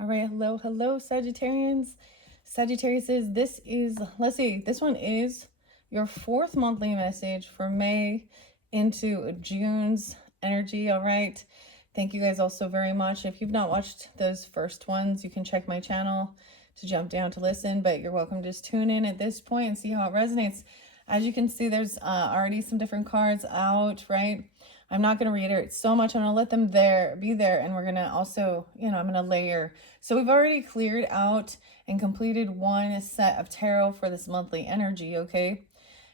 All right, hello, Sagittarians. Sagittarius, let's see, this one is your fourth monthly message for May into June's energy. All right. Thank you guys also very much. If you've not watched those first ones, you can check my channel to jump down to listen, but you're welcome to just tune in at this point and see how it resonates. As you can see, there's already some different cards out, right? I'm not going to reiterate so much. I'm going to let them be there. And we're going to also, I'm going to layer. So we've already cleared out and completed one set of tarot for this monthly energy. Okay.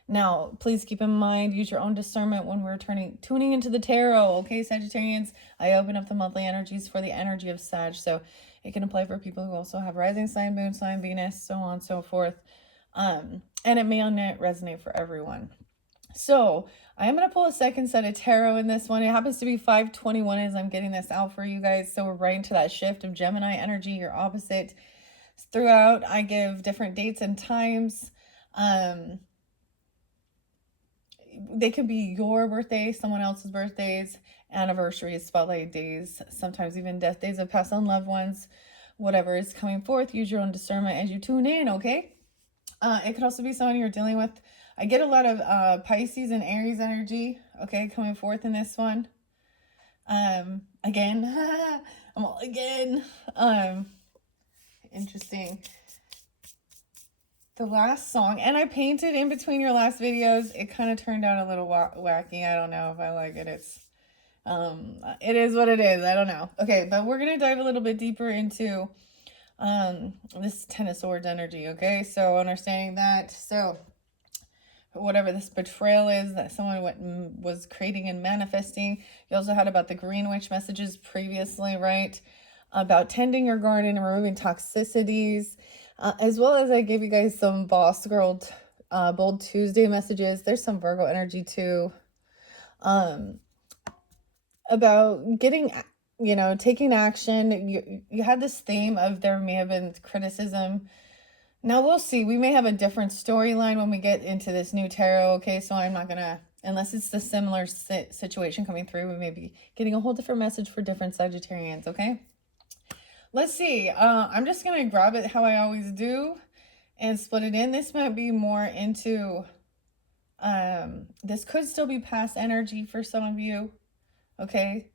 Now, please keep in mind, use your own discernment when we're tuning into the tarot. Okay, Sagittarians, I open up the monthly energies for the energy of Sag. So it can apply for people who also have rising sign, moon sign, Venus, so on and so forth. And it may not resonate for everyone. So I am going to pull a second set of tarot in this one. It happens to be 521 as I'm getting this out for you guys. So we're right into that shift of Gemini energy, your opposite. Throughout, I give different dates and times. They could be your birthday, someone else's birthdays, anniversaries, spotlight days, sometimes even death days of past on loved ones. Whatever is coming forth, use your own discernment as you tune in, okay? It could also be someone you're dealing with. I get a lot of Pisces and Aries energy, okay, coming forth in this one. Again, I'm all again. Interesting. The last song, and I painted in between your last videos. It kind of turned out a little wacky. I don't know if I like it. It is what it is. I don't know. Okay, but we're gonna dive a little bit deeper into this Ten of Swords energy. Okay, so understanding that, so whatever this betrayal is that someone was creating and manifesting. You also had about the Green Witch messages previously, right? About tending your garden and removing toxicities, as well as I gave you guys some Boss Girl Bold Tuesday messages. There's some Virgo energy too, about getting, taking action. You had this theme of there may have been criticism. Now we'll see. We may have a different storyline when we get into this new tarot, okay? So I'm not going to, unless it's the similar situation coming through, we may be getting a whole different message for different Sagittarians, okay? Let's see. I'm just going to grab it how I always do and split it in. This might be more into, this could still be past energy for some of you, okay?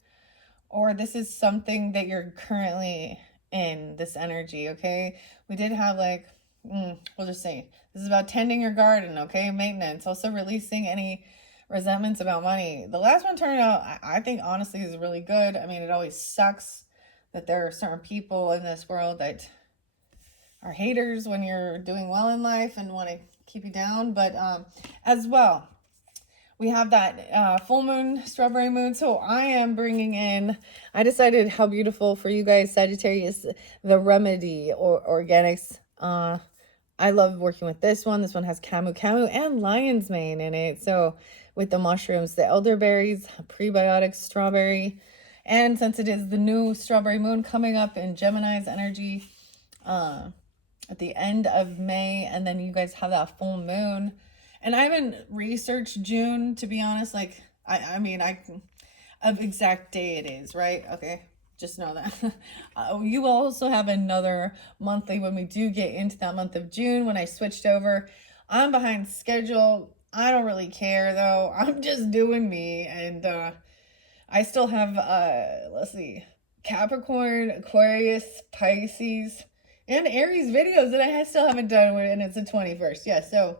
Or this is something that you're currently in, this energy, okay? We did have like, we'll just say, this is about tending your garden, okay? Maintenance, also releasing any resentments about money. The last one turned out, I think honestly is really good. I mean, it always sucks that there are certain people in this world that are haters when you're doing well in life and want to keep you down. But as well, we have that full moon, strawberry moon. So I am bringing in, I decided how beautiful for you guys, Sagittarius, the Remedy or Organics. I love working with this one. This one has camu and lion's mane in it. So with the mushrooms, the elderberries, prebiotics, strawberry. And since it is the new strawberry moon coming up in Gemini's energy at the end of May, and then you guys have that full moon. And I haven't researched June, to be honest. Like, I mean, of exact day it is, right? Okay, just know that. You will also have another monthly when we do get into that month of June. When I switched over, I'm behind schedule. I don't really care, though. I'm just doing me. And I still have, let's see, Capricorn, Aquarius, Pisces, and Aries videos that I still haven't done, and it's the 21st. Yeah, so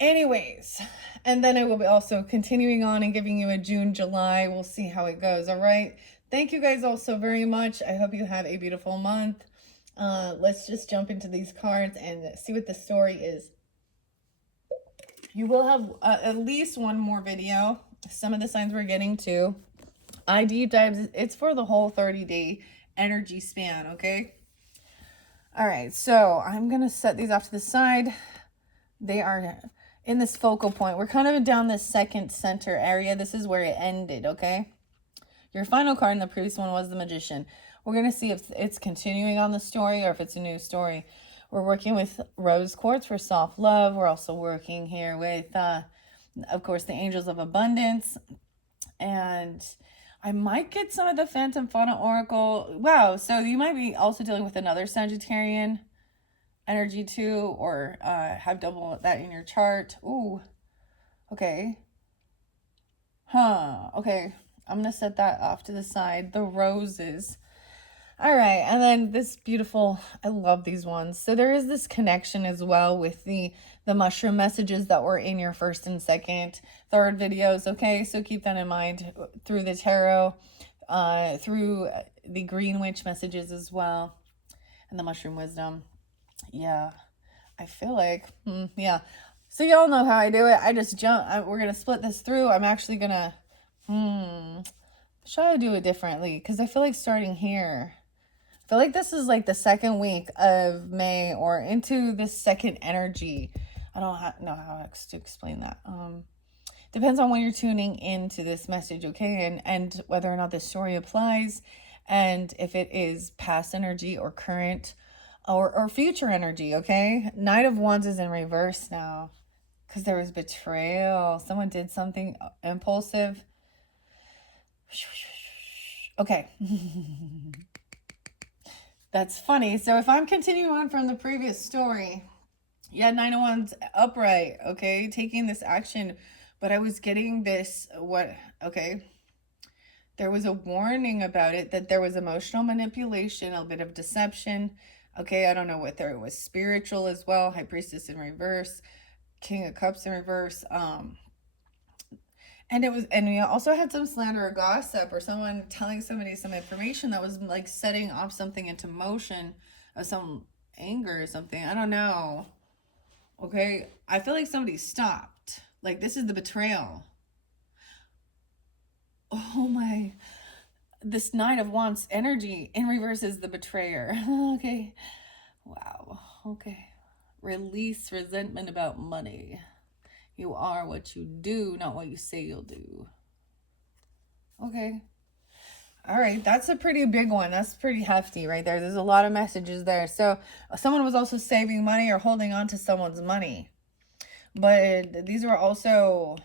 anyways, and then I will be also continuing on and giving you a June, July. We'll see how it goes, all right? Thank you guys all so very much. I hope you have a beautiful month. Let's just jump into these cards and see what the story is. You will have at least one more video. Some of the signs we're getting to. I deep dives. It's for the whole 30-day energy span, okay? All right, so I'm going to set these off to the side. They are in this focal point. We're kind of down this second center area. This is where it ended, okay? Your final card in the previous one was the Magician. We're going to see if it's continuing on the story or if it's a new story. We're working with rose quartz for soft love. We're also working here with, of course, the angels of abundance. And I might get some of the Phantom Fauna Oracle. Wow, so you might be also dealing with another Sagittarian energy too, or have double that in your chart. Ooh, okay. Huh, okay. I'm gonna set that off to the side. The roses. All right, and then this beautiful, I love these ones. So there is this connection as well with the mushroom messages that were in your first and second, third videos, okay? So keep that in mind through the tarot, through the green witch messages as well, and the mushroom wisdom. Yeah, I feel like, yeah. So y'all know how I do it. I just jump. We're going to split this through. I'm actually going to, should I do it differently? Because I feel like starting here, I feel like this is like the second week of May or into this second energy. I don't know how to explain that. Depends on when you're tuning into this message, okay? And whether or not this story applies, and if it is past energy or current or future energy, okay? Knight of Wands is in reverse now because there was betrayal. Someone did something impulsive. Okay. That's funny. So if I'm continuing on from the previous story, yeah, Nine of Wands upright, okay, taking this action, but I was getting this, okay, there was a warning about it, that there was emotional manipulation, a bit of deception, okay, I don't know whether it was spiritual as well, High Priestess in reverse, King of Cups in reverse, and we also had some slander or gossip, or someone telling somebody some information that was like setting off something into motion, of some anger or something, I don't know. Okay, I feel like somebody stopped. Like, this is the betrayal. Oh my. This Knight of Wands energy in reverse is the betrayer. Okay. Wow. Okay. Release resentment about money. You are what you do, not what you say you'll do. Okay. All right. That's a pretty big one. That's pretty hefty right there. There's a lot of messages there. So someone was also saving money or holding on to someone's money. But these were also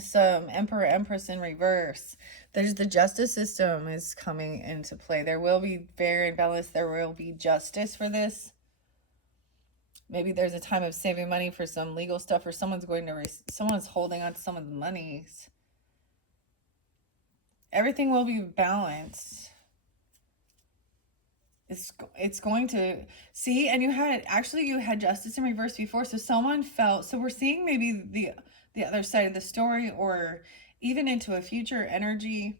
some Emperor, Empress in reverse. There's the justice system is coming into play. There will be fair and balanced. There will be justice for this. Maybe there's a time of saving money for some legal stuff, or someone's holding on to someone's monies. Everything will be balanced. It's going to see, and you had justice in reverse before, so someone felt, so we're seeing maybe the other side of the story, or even into a future energy,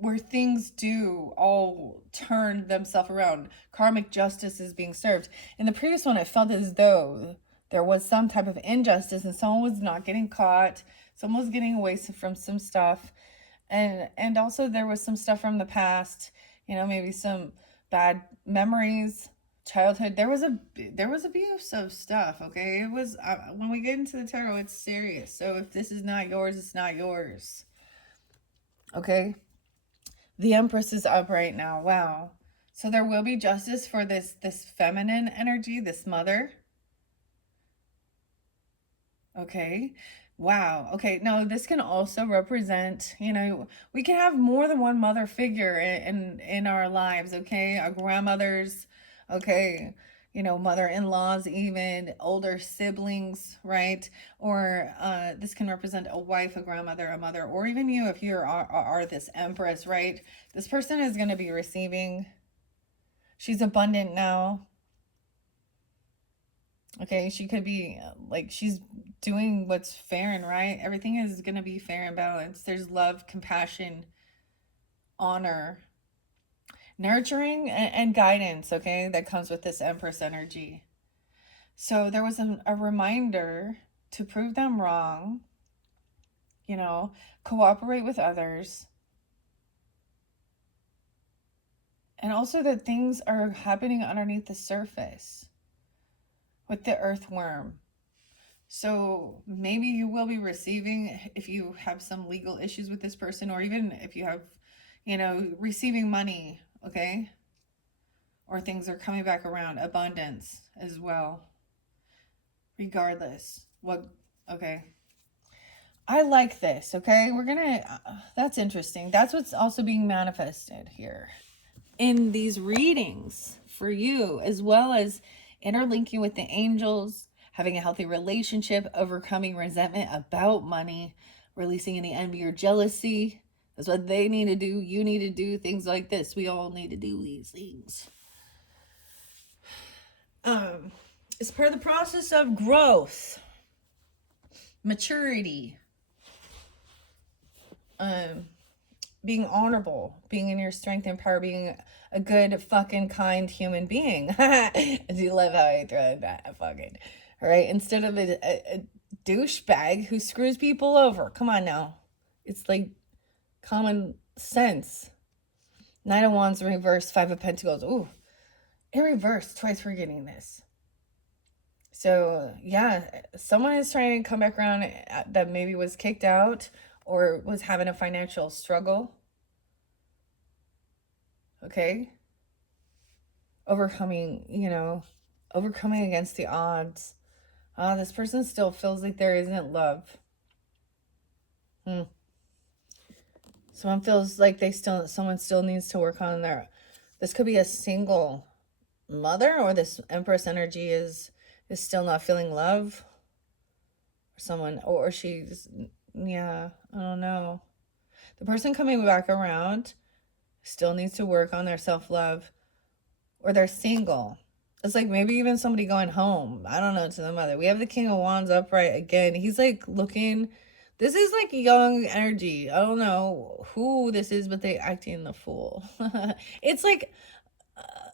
where things do all turn themselves around. Karmic justice is being served. In the previous one, I felt as though there was some type of injustice and someone was not getting caught, someone was getting away from some stuff, and also there was some stuff from the past, maybe some bad memories, childhood. There was abuse of stuff, okay? It was, when we get into the tarot, it's serious. So if this is not yours, it's not yours, okay? The Empress is up right now. Wow. So there will be justice for this feminine energy, this mother. Okay. Wow. Okay. Now this can also represent, we can have more than one mother figure in our lives. Okay. Our grandmothers. Okay. Mother-in-laws, even older siblings, right? Or this can represent a wife, a grandmother, a mother, or even you if you are this Empress, right? This person is going to be receiving. She's abundant now. Okay, she could be like, she's doing what's fair and right. Everything is going to be fair and balanced. There's love, compassion, honor, nurturing, and guidance, okay, that comes with this Empress energy. So there was a reminder to prove them wrong, cooperate with others, and also that things are happening underneath the surface with the earthworm. So maybe you will be receiving, if you have some legal issues with this person, or even if you have, receiving money, okay? Or things are coming back around, abundance as well. Regardless, okay. I like this, okay? We're gonna, that's interesting. That's what's also being manifested here in these readings for you, as well as interlinking with the angels, having a healthy relationship, overcoming resentment about money, releasing any envy or jealousy. That's what they need to do. You need to do things like this. We all need to do these things. It's part of the process of growth, maturity, being honorable, being in your strength and power, being a good fucking kind human being. I do love how I throw that fucking, all right, instead of a douchebag who screws people over. Come on now, it's like common sense. Knight of Wands reversed, Five of Pentacles. Ooh, in reverse, twice we're getting this. So yeah, someone is trying to come back around that maybe was kicked out or was having a financial struggle. Okay. Overcoming, overcoming against the odds. This person still feels like there isn't love. Someone feels like someone still needs to work on this could be a single mother, or this Empress energy is still not feeling love. Or she's, yeah, I don't know. The person coming back around still needs to work on their self-love, or they're single. It's like maybe even somebody going home. I don't know, to the mother. We have the King of Wands upright again. He's like looking. This is like young energy. I don't know who this is, but they acting the fool. It's like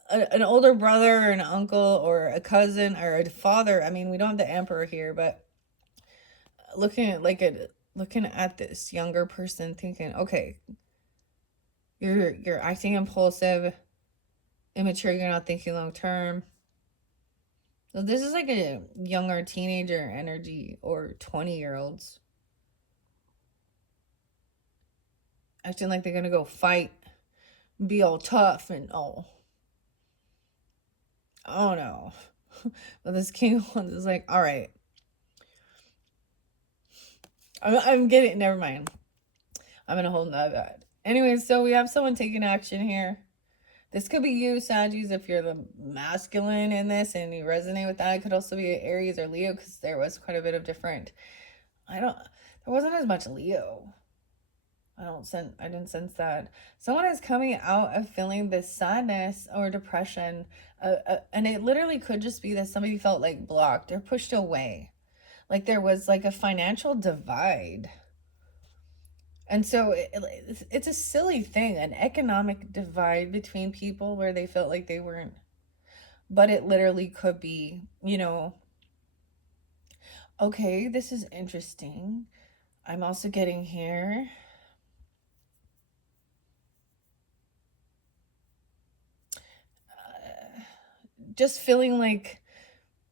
an older brother or an uncle or a cousin or a father. I mean, we don't have the Emperor here, but looking at this younger person thinking, okay, you're acting impulsive, immature, you're not thinking long term. So this is like a younger teenager energy, or 20-year-olds acting like they're gonna go fight, be all tough and all. Oh no. But this King of Wands is like, all right, I'm getting, never mind. I'm gonna hold that. Anyway, so we have someone taking action here. This could be you, Sagittarius, if you're the masculine in this and you resonate with that. It could also be Aries or Leo, because there was quite a bit of different. There wasn't as much Leo. I didn't sense that. Someone is coming out of feeling this sadness or depression. And it literally could just be that somebody felt like blocked or pushed away. Like there was like a financial divide. And so it's a silly thing, an economic divide between people where they felt like they weren't. But it literally could be, okay, this is interesting. I'm also getting here. Just feeling like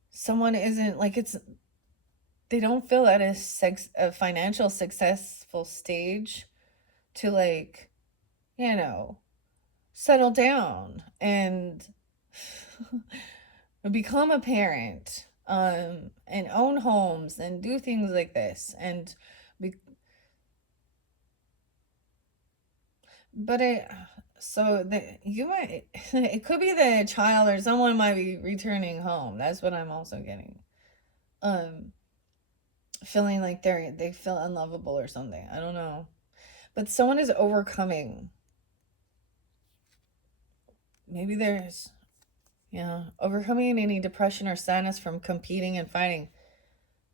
someone isn't, like they don't feel at a financial successful stage to like, settle down and become a parent, and own homes and do things like this. And but you might, it could be the child or someone might be returning home. That's what I'm also getting. Feeling like they feel unlovable or something. I don't know. But someone is overcoming. Maybe there's, overcoming any depression or sadness from competing and fighting.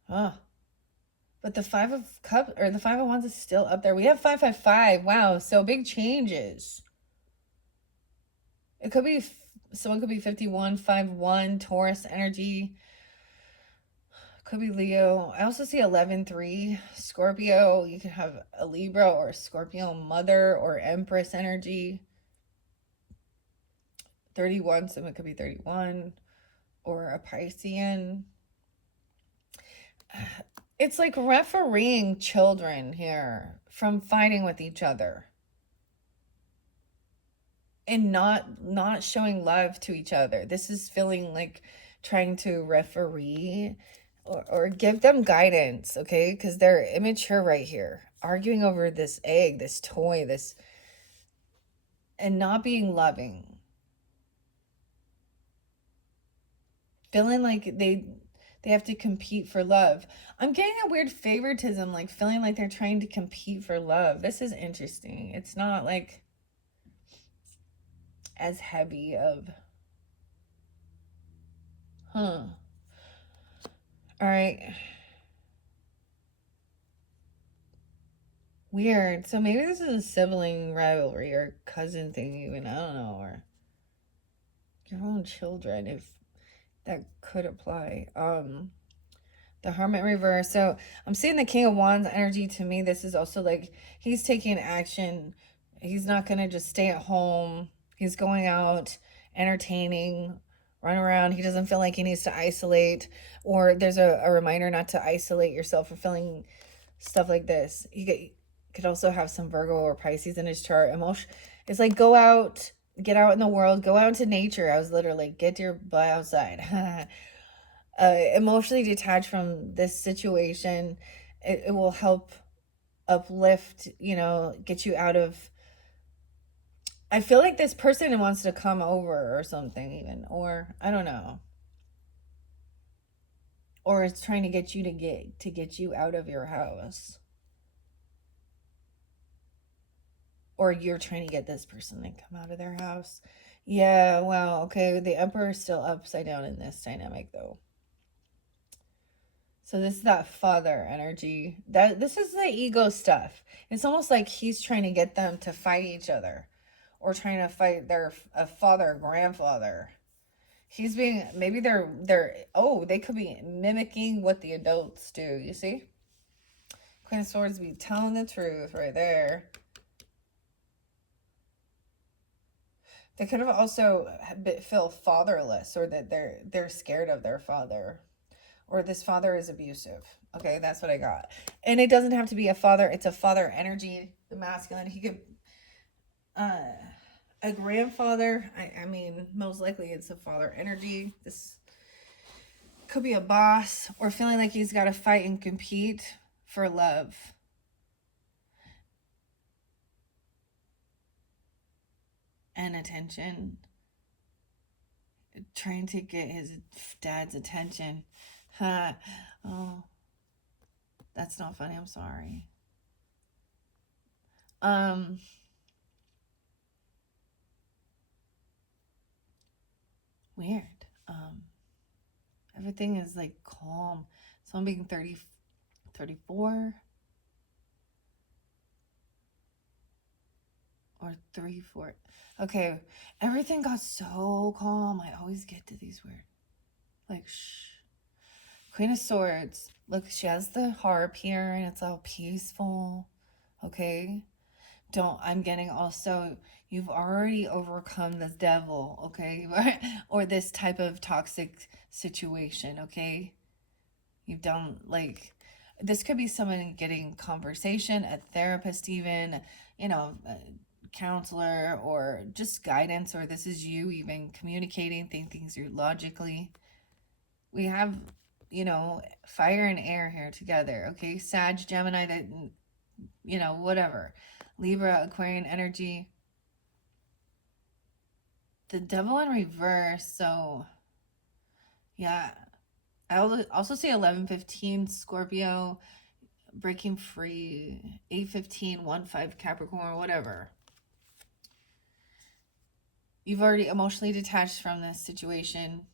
But the Five of Cups, or the Five of Wands, is still up there. We have 555. Wow, so big changes. It could be, someone could be 51, 5-1, Taurus energy. Could be Leo. I also see 11-3, Scorpio. You could have a Libra or a Scorpio mother or Empress energy. 31, someone could be 31, or a Piscean. It's like refereeing children here from fighting with each other and not showing love to each other. This is feeling like trying to referee or give them guidance, okay? Because they're immature right here, arguing over this egg, this toy, this, and not being loving, feeling like they have to compete for love. I'm getting a weird favoritism, like feeling like they're trying to compete for love. This is interesting. It's not like as heavy of, huh. All right. Weird. So maybe this is a sibling rivalry or cousin thing, even. I don't know. Or your own children, if that could apply. The Hermit reverse. So I'm seeing the King of Wands energy. To me, this is also like he's taking action. He's not going to just stay at home. He's going out, entertaining, run around. He doesn't feel like he needs to isolate. Or there's a reminder not to isolate yourself for feeling stuff like this. He could also have some Virgo or Pisces in his chart. Emotion. It's like go out, get out in the world, go out into nature. I was literally, get your butt outside. Emotionally detached from this situation. It will help uplift, get you out of. I feel like this person wants to come over or something, even, or I don't know, or it's trying to get you to get you out of your house, or you're trying to get this person to come out of their house. Yeah, wow, okay, the Emperor is still upside down in this dynamic though. So this is that father energy. This is the ego stuff. It's almost like he's trying to get them to fight each other, or trying to fight their father, grandfather. He's being, maybe they could be mimicking what the adults do. You see, Queen of Swords be telling the truth right there. They could have also feel fatherless, or that they're scared of their father, or this father is abusive. Okay, that's what I got. And it doesn't have to be a father. It's a father energy, the masculine. He could, a grandfather. I mean, most likely it's a father energy. This could be a boss, or feeling like he's got to fight and compete for love. And attention. Trying to get his dad's attention. Oh, that's not funny. I'm sorry. Weird. Everything is like calm. So I'm being 34 or 34. Okay, everything got so calm. I always get to these weird, like, shh. Queen of Swords. Look, she has the harp here and it's all peaceful. Okay. I'm getting also, you've already overcome the devil, okay? Or this type of toxic situation, okay? You've done, like, this could be someone getting conversation, a therapist even, a counselor, or just guidance, or this is you even communicating, think things through logically. We have, fire and air here together, okay? Sag, Gemini, that, whatever. Libra, Aquarian energy. The devil in reverse. So, yeah. I also see 11:15 Scorpio, breaking free, 8:15 1/5 Capricorn, whatever. You've already emotionally detached from this situation.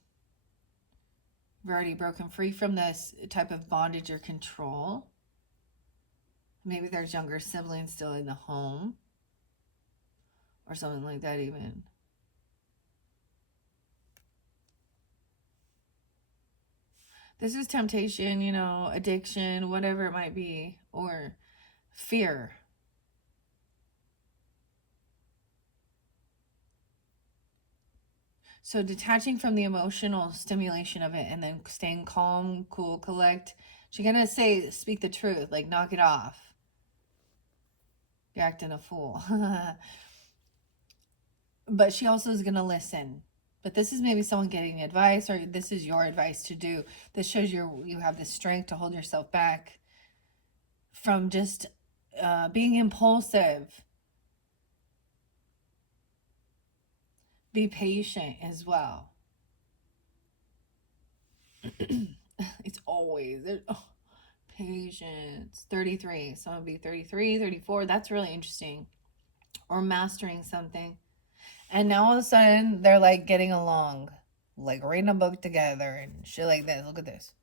You've already broken free from this type of bondage or control. Maybe there's younger siblings still in the home, or something like that even. This is temptation, addiction, whatever it might be, or fear. So detaching from the emotional stimulation of it and then staying calm, cool, collect. She's going to say, speak the truth, like knock it off. You're acting a fool. But she also is going to listen. But this is maybe someone getting advice, or this is your advice to do. This shows you have the strength to hold yourself back from just being impulsive. Be patient as well. It's always patience. 33. Someone would be 33, 34. That's really interesting. Or mastering something. And now all of a sudden they're like getting along, like reading a book together and shit like this. Look at this.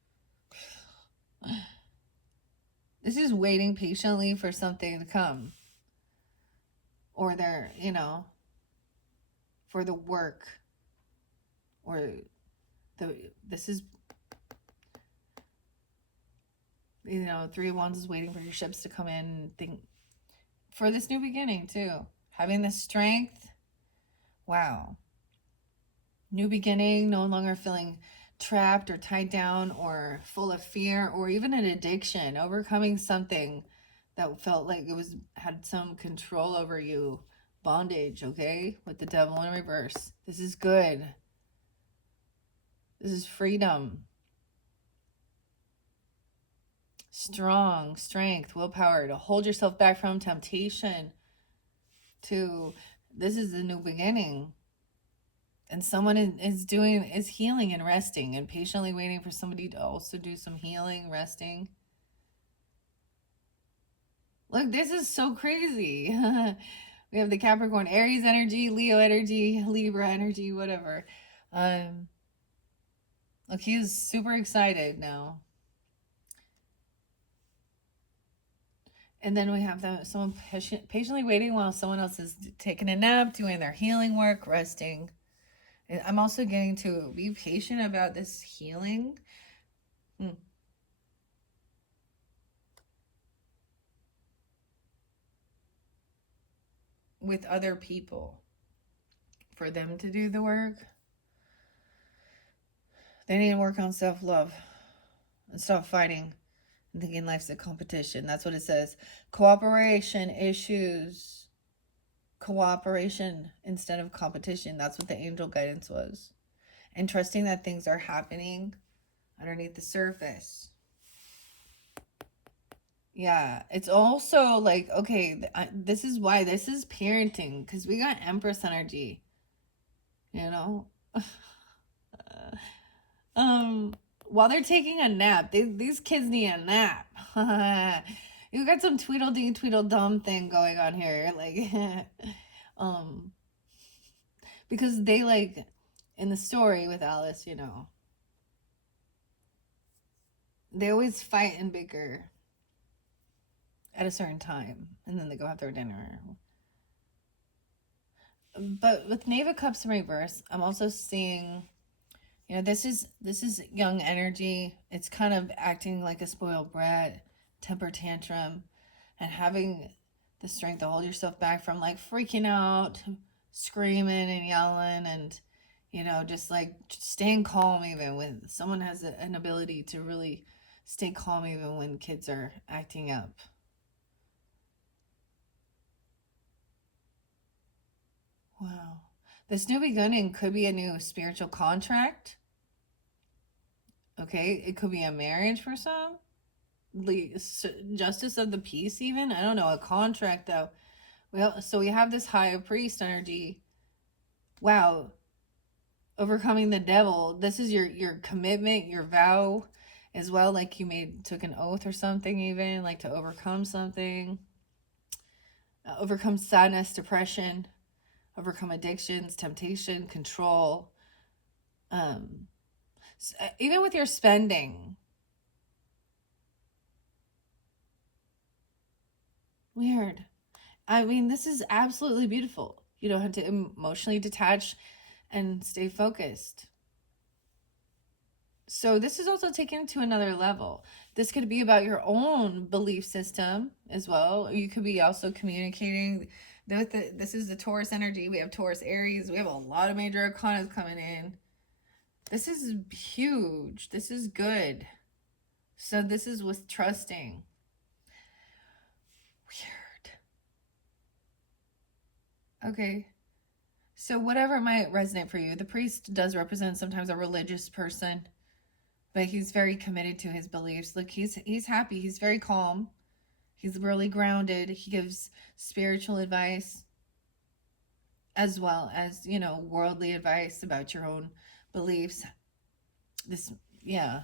This is waiting patiently for something to come. Or they're, for the work. Or this is, Three of Wands is waiting for your ships to come in and think for this new beginning too. Having the strength. Wow. New beginning, no longer feeling trapped or tied down or full of fear or even an addiction, overcoming something that felt like it had some control over you. Bondage, okay? With the Devil in reverse. This is good. This is freedom. Strong, strength, willpower to hold yourself back from temptation. This is the new beginning. And someone is healing and resting and patiently waiting for somebody to also do some healing, resting. Look, this is so crazy. We have the Capricorn, Aries energy, Leo energy, Libra energy, whatever. Look, he is super excited now. And then we have someone patiently waiting while someone else is taking a nap, doing their healing work, resting. I'm also getting to be patient about this healing. With other people. For them to do the work. They need to work on self-love. And stop fighting. And thinking life's a competition. That's what it says. Cooperation issues. Cooperation instead of competition. That's what the angel guidance was. And trusting that things are happening underneath the surface. Yeah, it's also like, okay, this is why this is parenting, because we got Empress energy, while they're taking a nap, these kids need a nap. You got some Tweedledee Tweedledum thing going on here, like, because they, like, in the story with Alice, they always fight and bicker at a certain time, and then they go have their dinner. But with Knave of Cups in reverse, I'm also seeing, this is young energy. It's kind of acting like a spoiled brat, temper tantrum, and having the strength to hold yourself back from like freaking out, screaming and yelling, and just like staying calm even when someone has an ability to really stay calm even when kids are acting up. Wow. This new beginning could be a new spiritual contract. Okay, it could be a marriage for some. Justice of the peace even. I don't know, a contract though. So we have this high priest energy. Wow. Overcoming the devil. This is your commitment, your vow as well, like you took an oath or something even, like to overcome something. Overcome sadness, depression, overcome addictions, temptation, control. Even with your spending. Weird. I mean, this is absolutely beautiful. You don't have to emotionally detach and stay focused. So this is also taken to another level. This could be about your own belief system as well. You could be also communicating. This is the Taurus energy. We have Taurus, Aries. We have a lot of major arcanas coming in. This is huge. This is good. So this is with trusting. Weird. Okay. So whatever might resonate for you, the priest does represent sometimes a religious person, but he's very committed to his beliefs. Look, he's happy. He's very calm. He's really grounded. He gives spiritual advice as well as, worldly advice about your own beliefs. This, yeah,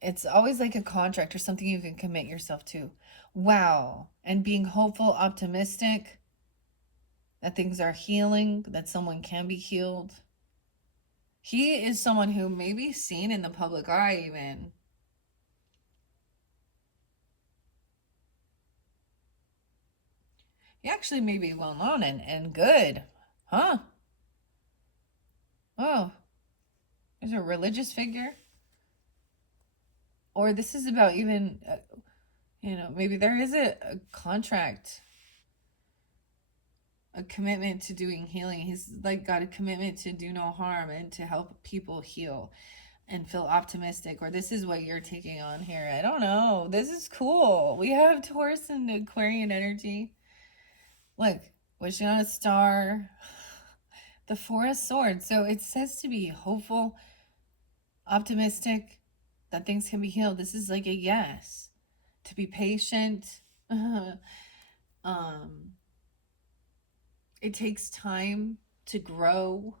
it's always like a contract or something you can commit yourself to. Wow. And being hopeful, optimistic that things are healing, that someone can be healed. He is someone who may be seen in the public eye even. He actually may be well known and good. Huh? Oh, there's a religious figure. Or this is about even, maybe there is a contract, a commitment to doing healing. He's like got a commitment to do no harm and to help people heal and feel optimistic. Or this is what you're taking on here. I don't know. This is cool. We have Taurus and Aquarian energy. Look, wishing on a star. The Four of Swords. So it says to be hopeful, optimistic, that things can be healed. This is like a yes. To be patient. It takes time to grow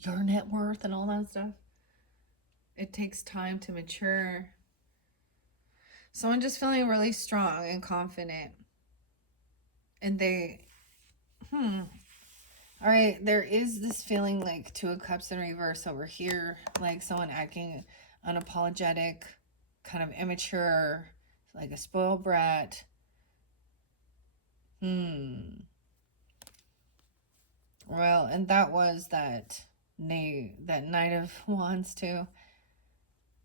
your net worth and all that stuff. It takes time to mature. Someone just feeling really strong and confident. And all right, there is this feeling like Two of Cups in reverse over here, like someone acting unapologetic, kind of immature, like a spoiled brat. Well, and that was that Knight of Wands too,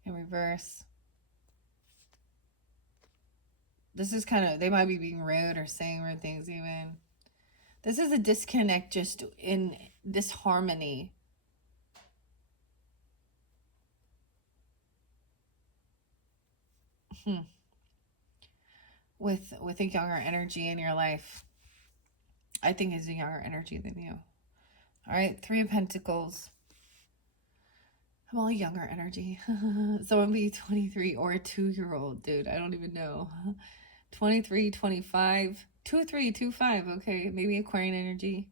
in reverse. This is kind of, they might be being rude or saying rude things even. This is a disconnect just in disharmony. With a younger energy in your life. I think is a younger energy than you. All right, Three of Pentacles. I'm all younger energy. Someone be 23 or a 2-year-old, dude. I don't even know. 23, 25, 23, 25. Okay, maybe Aquarian energy.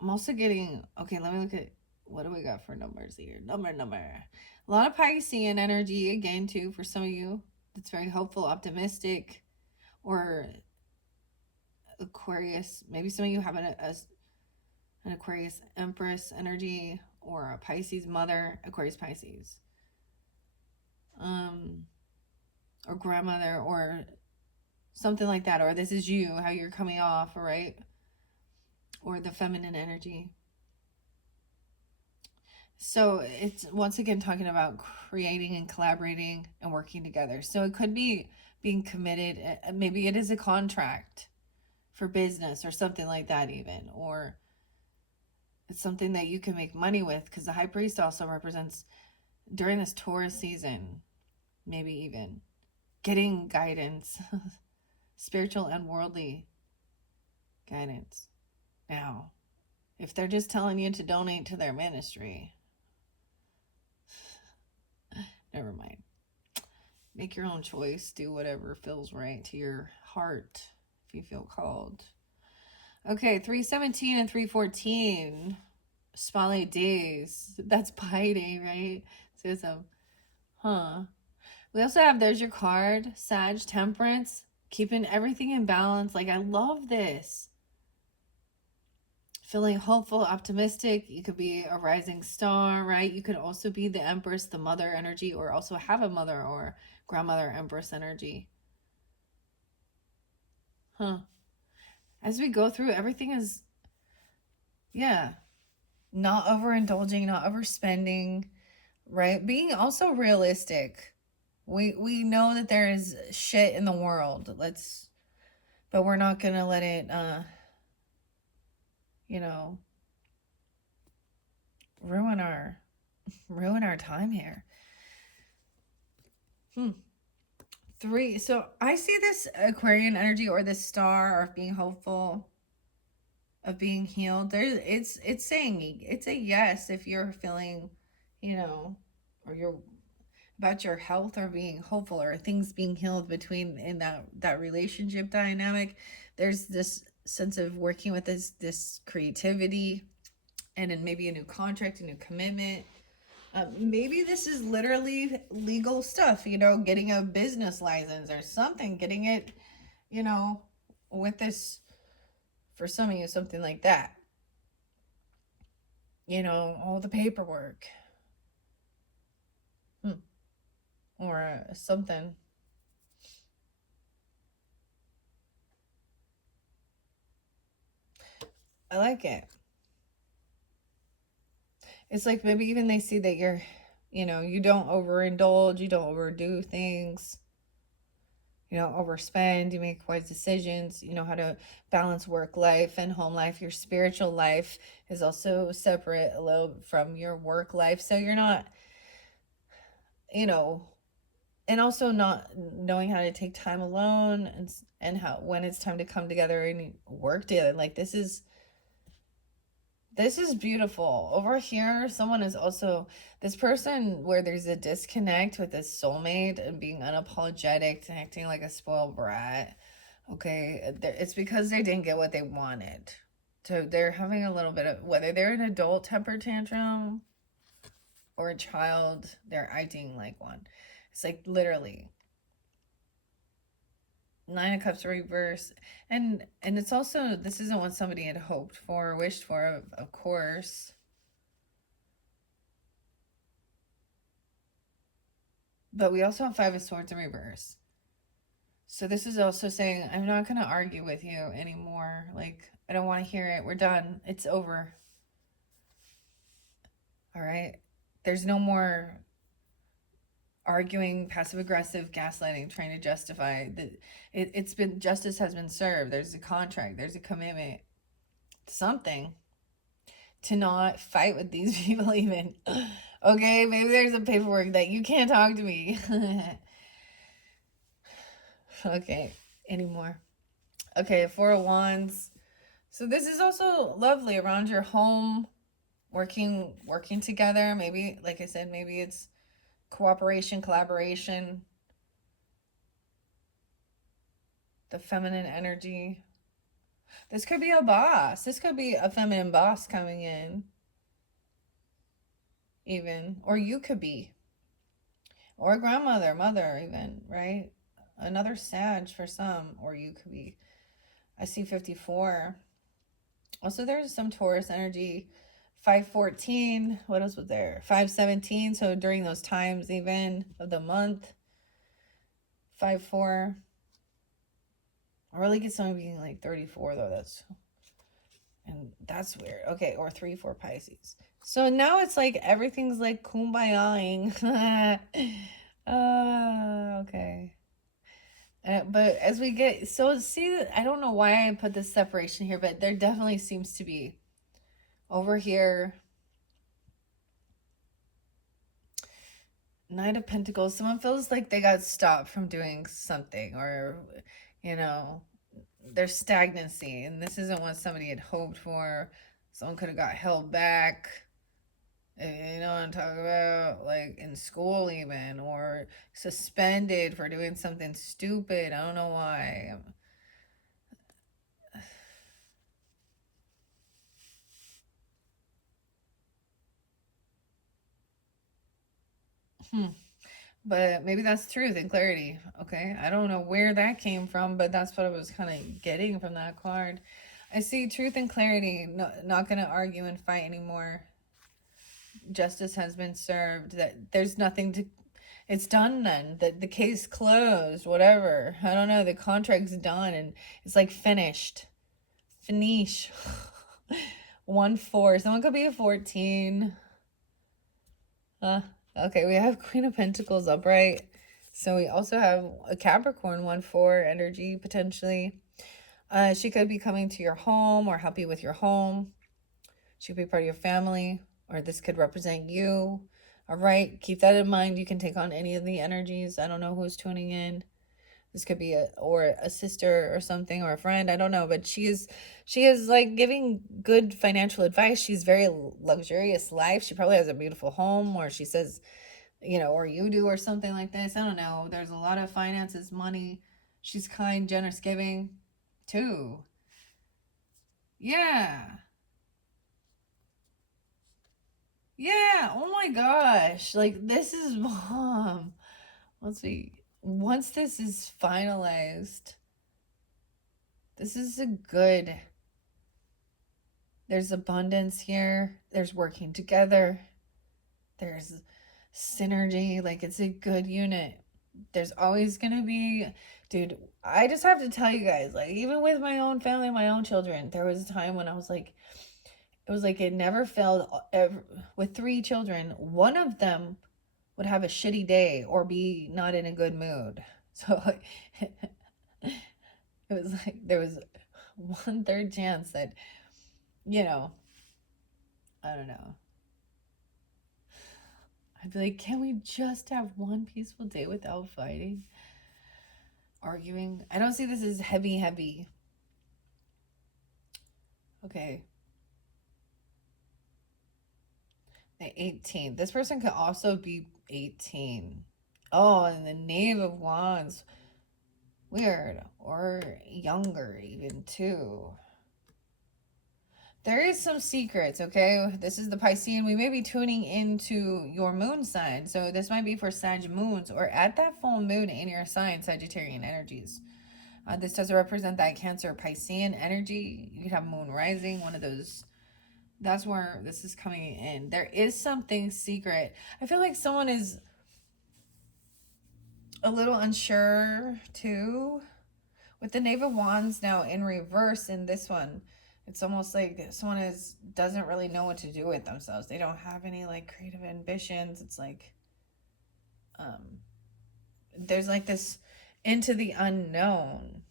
I'm also getting, okay, let me look at, what do we got for numbers here? Number. A lot of Piscean energy again, too, for some of you. That's very hopeful, optimistic, or Aquarius. Maybe some of you have an Aquarius Empress energy, or a Pisces mother, Aquarius Pisces. Or grandmother, or something like that. Or this is you, how you're coming off, right? Or the feminine energy. So it's once again talking about creating and collaborating and working together. So it could be being committed. Maybe it is a contract for business or something like that even. Or it's something that you can make money with, because the High Priest also represents, during this Taurus season, maybe even getting guidance, spiritual and worldly guidance. Now, if they're just telling you to donate to their ministry, never mind. Make your own choice. Do whatever feels right to your heart if you feel called. Okay, 317 and 314. Spotlight days. That's Pi Day, right? So some, we also have, there's your card, Sag, Temperance. Keeping everything in balance. Like, I love this. Feeling hopeful, optimistic. You could be a rising star, right? You could also be the Empress, the mother energy, or also have a mother or grandmother Empress energy. As we go through, everything is, not overindulging, not overspending, right? Being also realistic. We know that there is shit in the world. But we're not gonna let it, ruin our time here. Three. So I see this Aquarian energy or this star of being hopeful. of being healed. There's it's saying it's a yes if you're feeling, you know, or you're about your health or being hopeful or things being healed between in that relationship dynamic. There's this sense of working with this creativity, and then maybe a new contract, a new commitment. Maybe this is literally legal stuff, getting a business license or something, getting it, you know, with this, for some of you, something like that, all the paperwork, or something. I like it. It's like maybe even they see that you're, you don't overindulge, you don't overdo things, you don't overspend, you make wise decisions, you know how to balance work life and home life. Your spiritual life is also separate a little from your work life. So you're not, you know, and also not knowing how to take time alone, and how when it's time to come together and work together. Like this is beautiful. Over here, someone is also this person where there's a disconnect with this soulmate and being unapologetic and acting like a spoiled brat. Okay, it's because they didn't get what they wanted. So they're having a little bit of, whether they're an adult temper tantrum or a child, they're acting like one. It's like literally Nine of Cups reverse, and it's also, this isn't what somebody had hoped for or wished for, of course. But we also have Five of Swords in reverse. So this is also saying, I'm not going to argue with you anymore. Like, I don't want to hear it. We're done. It's over. All right? There's no more arguing, passive aggressive, gaslighting, trying to justify that. It's been, justice has been served. There's a contract, there's a commitment, something to not fight with these people even. Okay, maybe there's a paperwork that you can't talk to me. Okay, anymore. Okay, Four of Wands. So this is also lovely around your home, working together. Maybe, like I said, maybe it's cooperation, collaboration, the feminine energy. This could be a boss. This could be a feminine boss coming in, even. Or you could be. Or a grandmother, mother, even, right? Another Sag for some. Or you could be. I see 54. Also, there's some Taurus energy. 514. What else was there? 517. So during those times, even of the month. 5-4. I really get someone being like 34, though. That's weird. Okay, or 3-4 Pisces. So now it's like everything's like kumbayaing. Okay. But as we get, so see, I don't know why I put this separation here, but there definitely seems to be over here. Knight of Pentacles. Someone feels like they got stopped from doing something, or, there's stagnancy, and this isn't what somebody had hoped for. Someone could have got held back. You know what I'm talking about? Like in school, even, or suspended for doing something stupid. I don't know why. But maybe that's truth and clarity. Okay, I don't know where that came from, but that's what I was kind of getting from that card. I see truth and clarity. No, not going to argue and fight anymore. Justice has been served. That there's nothing to. It's done then. The case closed. Whatever. I don't know. The contract's done and it's like finished. Finish. 1-4. Someone could be a 14. Okay, we have Queen of Pentacles upright. So we also have a Capricorn 1-4 energy potentially. She could be coming to your home or help you with your home. She could be part of your family, or this could represent you. All right, keep that in mind. You can take on any of the energies. I don't know who's tuning in, This could be a sister or something, or a friend, I don't know, but she is like giving good financial advice. She's very luxurious life. She probably has a beautiful home, or she says, or you do, or something like this. I don't know. There's a lot of finances, money. She's kind, generous, giving too. Yeah. Yeah. Oh my gosh. Like, this is mom. Let's see. Once this is finalized, this is a good. There's abundance here. There's working together. There's synergy. Like, it's a good unit. There's always going to be, dude, I just have to tell you guys, like, even with my own family, my own children, there was a time when I was like, it was like it never failed. With 3 children, one of them would have a shitty day or be not in a good mood. So it was like there was 1/3 chance that, you know, I don't know. I'd be like, can we just have one peaceful day without fighting, arguing? I don't see this as heavy, heavy. Okay. The 18th. This person could also be 18. Oh, and the Knave of Wands. Weird. Or younger, even, too. There is some secrets, okay? This is the Piscean. We may be tuning into your moon sign. So this might be for Sag moons or at that full moon in your sign, Sagittarian energies. This does represent that Cancer Piscean energy. You could have moon rising, one of those. That's where this is coming in. There is something secret. I feel like someone is a little unsure too. With the Knave of Wands now in reverse in this one, it's almost like someone doesn't really know what to do with themselves. They don't have any like creative ambitions. It's like there's like this into the unknown.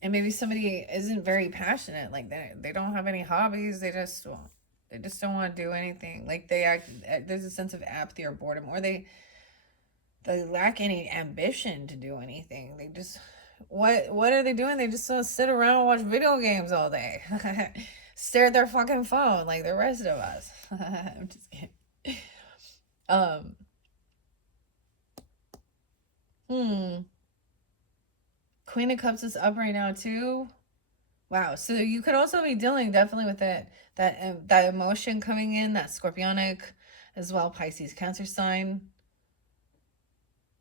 And maybe somebody isn't very passionate. Like they don't have any hobbies. They just don't want to do anything. Like there's a sense of apathy or boredom, or they lack any ambition to do anything. They just what are they doing? They just sit around and watch video games all day. Stare at their fucking phone like the rest of us. I'm just kidding. Queen of Cups is up right now too. Wow. So you could also be dealing definitely with that emotion coming in, that scorpionic as well, Pisces, Cancer sign.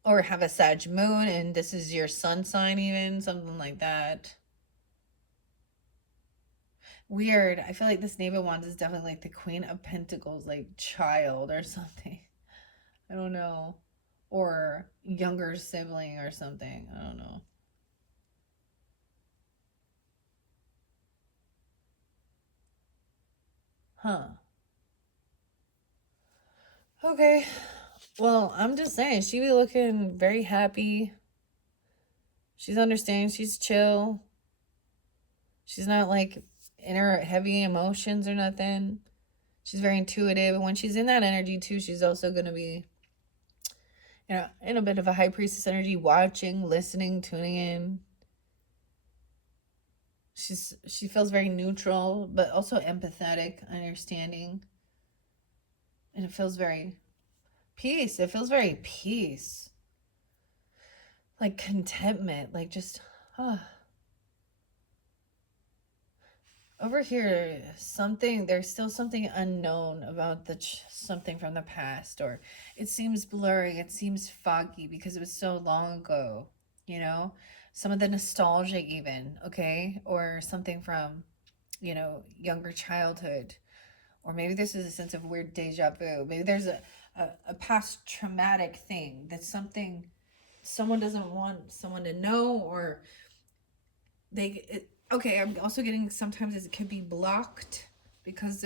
Or have a Sag moon and this is your sun sign, even something like that. Weird. I feel like this Knave of Wands is definitely like the Queen of Pentacles, like child or something. I don't know. Or younger sibling or something. I don't know. Huh. Okay. Well, I'm just saying, she be looking very happy. She's understanding. She's chill. She's not like in her heavy emotions or nothing. She's very intuitive. And when she's in that energy too, she's also going to be, in a bit of a high priestess energy, watching, listening, tuning in. She feels very neutral, but also empathetic, understanding. And it feels very peace. It feels very peace. Like contentment, like just, over here, there's still something unknown about something from the past, or it seems blurry, it seems foggy because it was so long ago, some of the nostalgia even, okay, or something from, younger childhood, or maybe this is a sense of weird deja vu. Maybe there's a past traumatic thing that's something someone doesn't want someone to know, or okay, I'm also getting sometimes it could be blocked because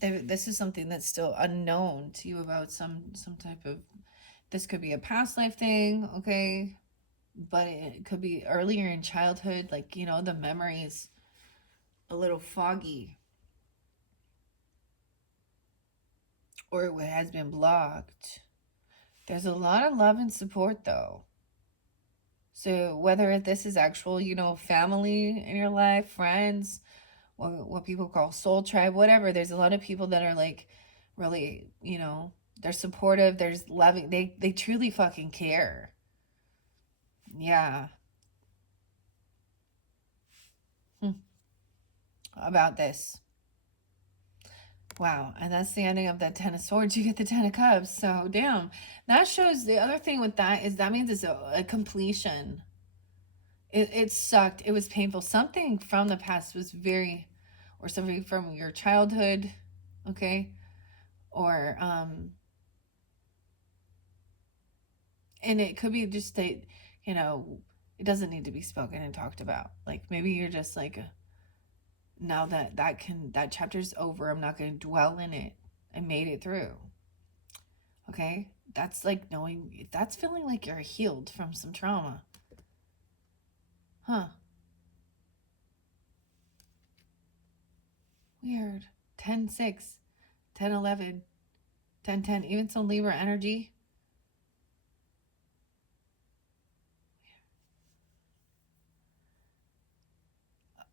this is something that's still unknown to you about some type of, this could be a past life thing, okay, but it could be earlier in childhood, like, the memories a little foggy, or it has been blocked. There's a lot of love and support though. So whether this is actual, family in your life, friends, what people call soul tribe, whatever, there's a lot of people that are like really, they're supportive, there's loving, they truly fucking care. Yeah. About this. Wow, and that's the ending of that Ten of Swords. You get the Ten of Cups. So, damn. That shows, the other thing with that is that means it's a completion. It sucked. It was painful. Something from the past was or something from your childhood, okay? Or, and it could be just that, it doesn't need to be spoken and talked about. Like, maybe you're just like, now that chapter's over, I'm not going to dwell in it. I made it through. Okay? That's like that's feeling like you're healed from some trauma. Huh. Weird. 10-6, 10-11, 10-10. Even some Libra energy.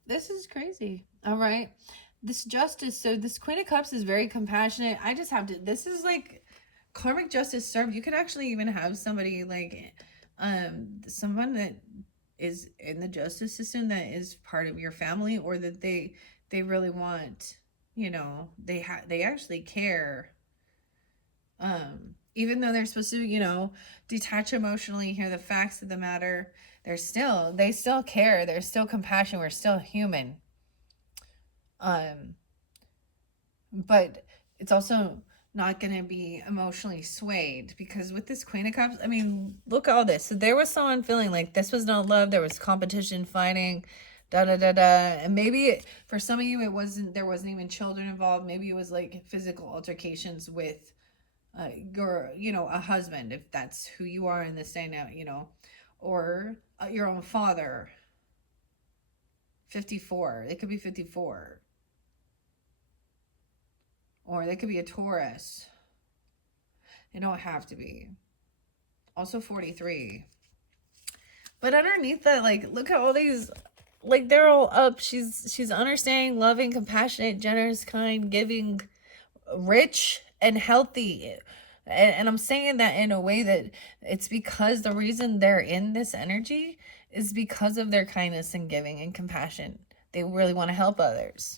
This is crazy. All right. This Justice. So this Queen of Cups is very compassionate. I just have to. This is like karmic justice served. You could actually even have somebody like, someone that is in the justice system that is part of your family, or that they really want, they actually care. Even though they're supposed to, detach emotionally, hear the facts of the matter, they still care. There's still compassion. We're still human. But it's also not going to be emotionally swayed, because with this Queen of Cups, I mean, look at all this. So there was someone feeling like this was not love. There was competition, fighting, da da da da. And maybe for some of you, there wasn't even children involved. Maybe it was like physical altercations with your, a husband, if that's who you are in this dynamic, or your own father. 54. It could be 54. Or they could be a Taurus. They don't have to be. Also 43. But underneath that, like, look at all these, like, they're all up. She's understanding, loving, compassionate, generous, kind, giving, rich, and healthy. And I'm saying that in a way that it's because the reason they're in this energy is because of their kindness and giving and compassion. They really want to help others.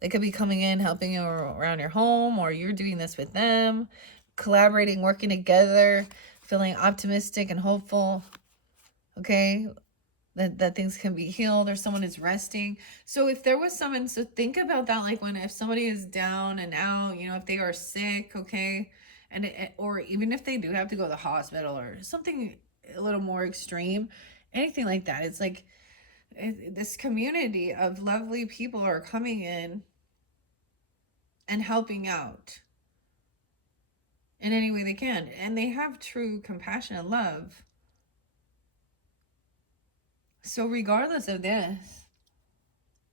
They could be coming in, helping you around your home, or you're doing this with them, collaborating, working together, feeling optimistic and hopeful. Okay? That things can be healed, or someone is resting. So if there was someone, so think about that, like if somebody is down and out, if they are sick, okay? And or even if they do have to go to the hospital or something a little more extreme, anything like that. It's like this community of lovely people are coming in and helping out in any way they can. And they have true compassion and love. So regardless of this,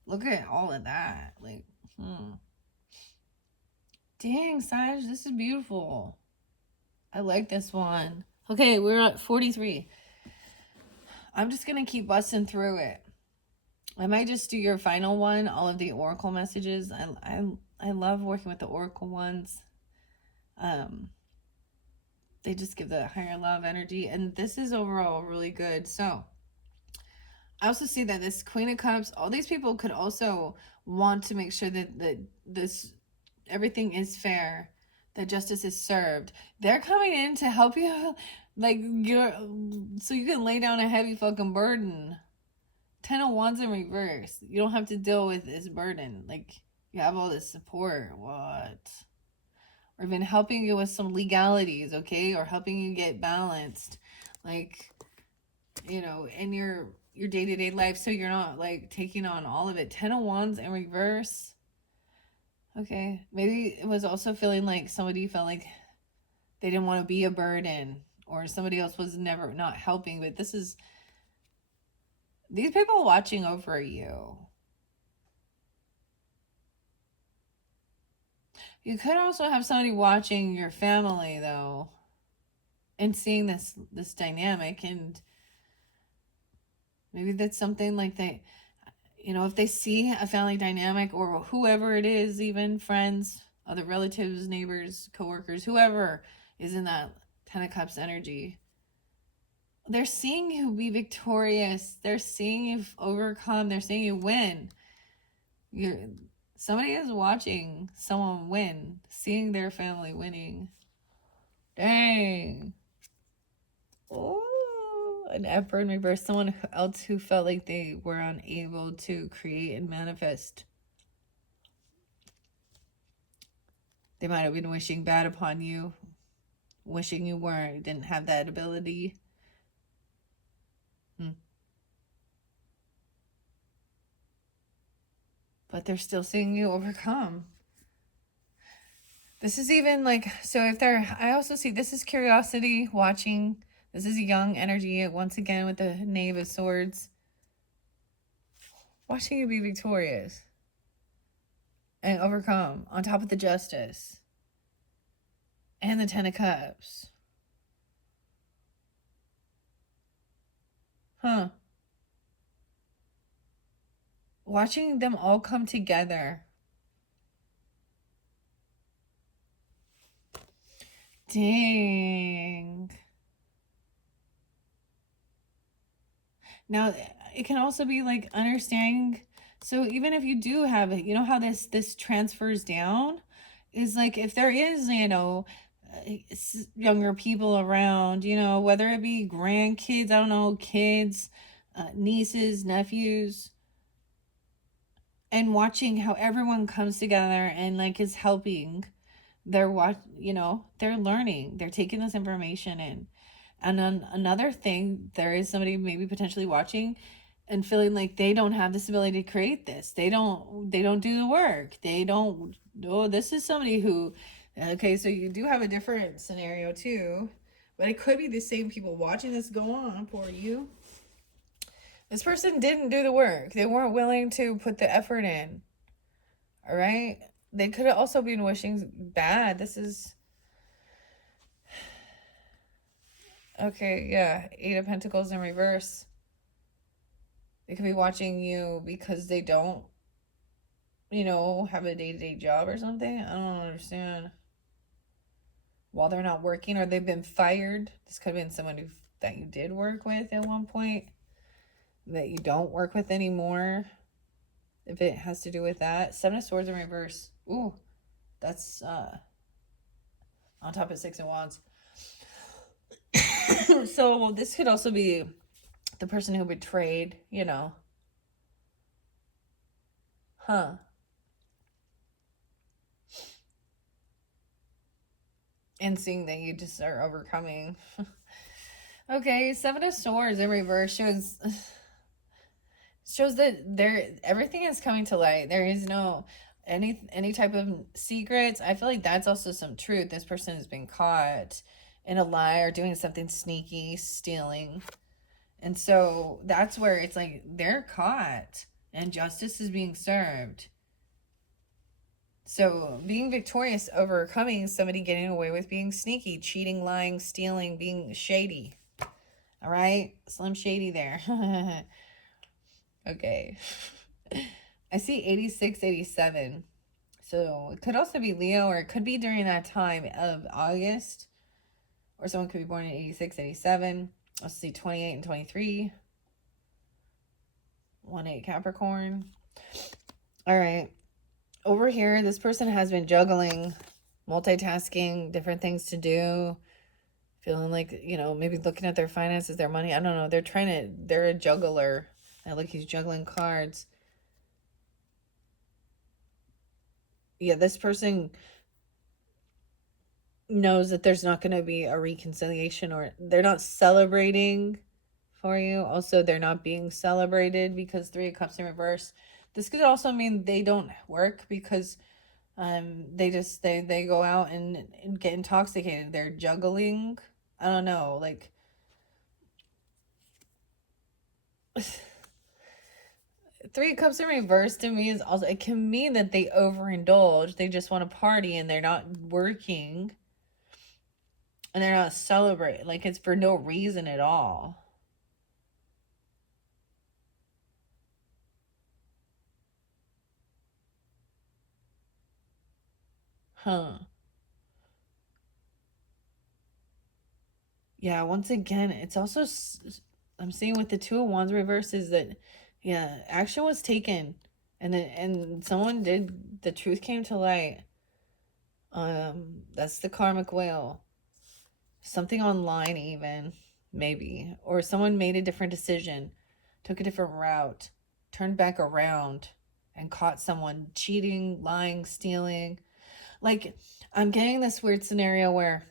look at all of that. Like, dang, Sag, this is beautiful. I like this one. Okay, we're at 43. I'm just going to keep busting through it. I might just do your final one, all of the oracle messages. I love working with the oracle ones. They just give the higher love energy, and this is overall really good. So I also see that this Queen of Cups, all these people could also want to make sure that this everything is fair, that justice is served. They're coming in to help you, like, so you can lay down a heavy fucking burden. 10 of Wands in reverse. You don't have to deal with this burden. Like, you have all this support. What? Or even helping you with some legalities, okay? Or helping you get balanced. Like, in your day-to-day life, so you're not, like, taking on all of it. 10 of Wands in reverse. Okay. Maybe it was also feeling like somebody felt like they didn't want to be a burden, or somebody else was not helping. But this is these people watching over you. You could also have somebody watching your family though, and seeing this dynamic, and maybe that's something like they, if they see a family dynamic, or whoever it is, even friends, other relatives, neighbors, coworkers, whoever is in that Ten of Cups energy, they're seeing you be victorious. They're seeing you overcome. They're seeing you win. Somebody is watching someone win, seeing their family winning. Dang. Oh, an Emperor in reverse. Someone else who felt like they were unable to create and manifest. They might have been wishing bad upon you, wishing you weren't, didn't have that ability. But they're still seeing you overcome. This is even like, so if they're, I also see this is curiosity, watching. This is young energy, once again, with the Knave of Swords. Watching you be victorious and overcome, on top of the Justice and the Ten of Cups. Huh. Watching them all come together. Dang. Now, it can also be like understanding. So even if you do have it, you know how this transfers down? Is like if there is, younger people around, whether it be grandkids, I don't know, kids, nieces, nephews, and watching how everyone comes together and like is helping. They're they're learning, they're taking this information in. And then another thing, there is somebody maybe potentially watching and feeling like they don't have this ability to create this. They don't do the work. They don't, oh, this is somebody who, okay, so you do have a different scenario too, but it could be the same people watching this go on for you. This person didn't do the work. They weren't willing to put the effort in. All right? They could have also been wishing bad. This is... Okay, yeah. 8 of Pentacles in reverse. They could be watching you because they don't, have a day-to-day job or something. I don't understand. While they're not working, or they've been fired. This could have been someone that you did work with at one point that you don't work with anymore. If it has to do with that. 7 of Swords in reverse. Ooh, that's on top of 6 of Wands. So this could also be the person who betrayed, Huh. And seeing that you just are overcoming. Okay, 7 of Swords in reverse shows that everything is coming to light. There is no any type of secrets. I feel like that's also some truth. This person has been caught in a lie or doing something sneaky, stealing. And so that's where it's like they're caught and justice is being served. So being victorious, overcoming somebody getting away with being sneaky, cheating, lying, stealing, being shady. All right? Slim Shady there. Okay. I see 86, 87. So it could also be Leo, or it could be during that time of August. Or someone could be born in 86, 87. Let's see, 28 and 23. 1-8 Capricorn. All right. Over here, this person has been juggling, multitasking, different things to do. Feeling like, maybe looking at their finances, their money. I don't know. They're a juggler. I look, he's juggling cards. Yeah, this person knows that there's not going to be a reconciliation, or they're not celebrating for you. Also, they're not being celebrated because 3 of Cups in reverse. This could also mean they don't work because they go out and get intoxicated. They're juggling. I don't know, like Three of Cups in reverse to me is also, it can mean that they overindulge. They just want to party and they're not working and they're not celebrating. Like, it's for no reason at all. Huh. Yeah, once again, it's also, I'm seeing with the Two of Wands reverse is that, yeah, action was taken. And someone did, the truth came to light. That's the karmic wheel. Something online even, maybe. Or someone made a different decision, took a different route, turned back around and caught someone cheating, lying, stealing. Like, I'm getting this weird scenario where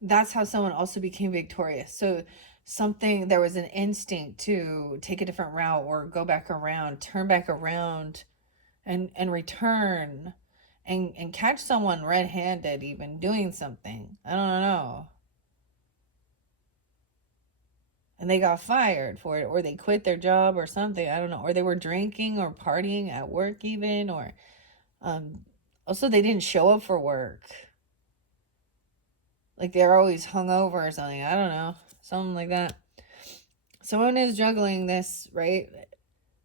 that's how someone also became victorious. So something, there was an instinct to take a different route or go back around, turn back around and return and catch someone red-handed even doing something. I don't know. And they got fired for it, or they quit their job or something. I don't know. Or they were drinking or partying at work even, or also they didn't show up for work. Like they're always hungover or something. I don't know. Something like that. Someone is juggling this, right?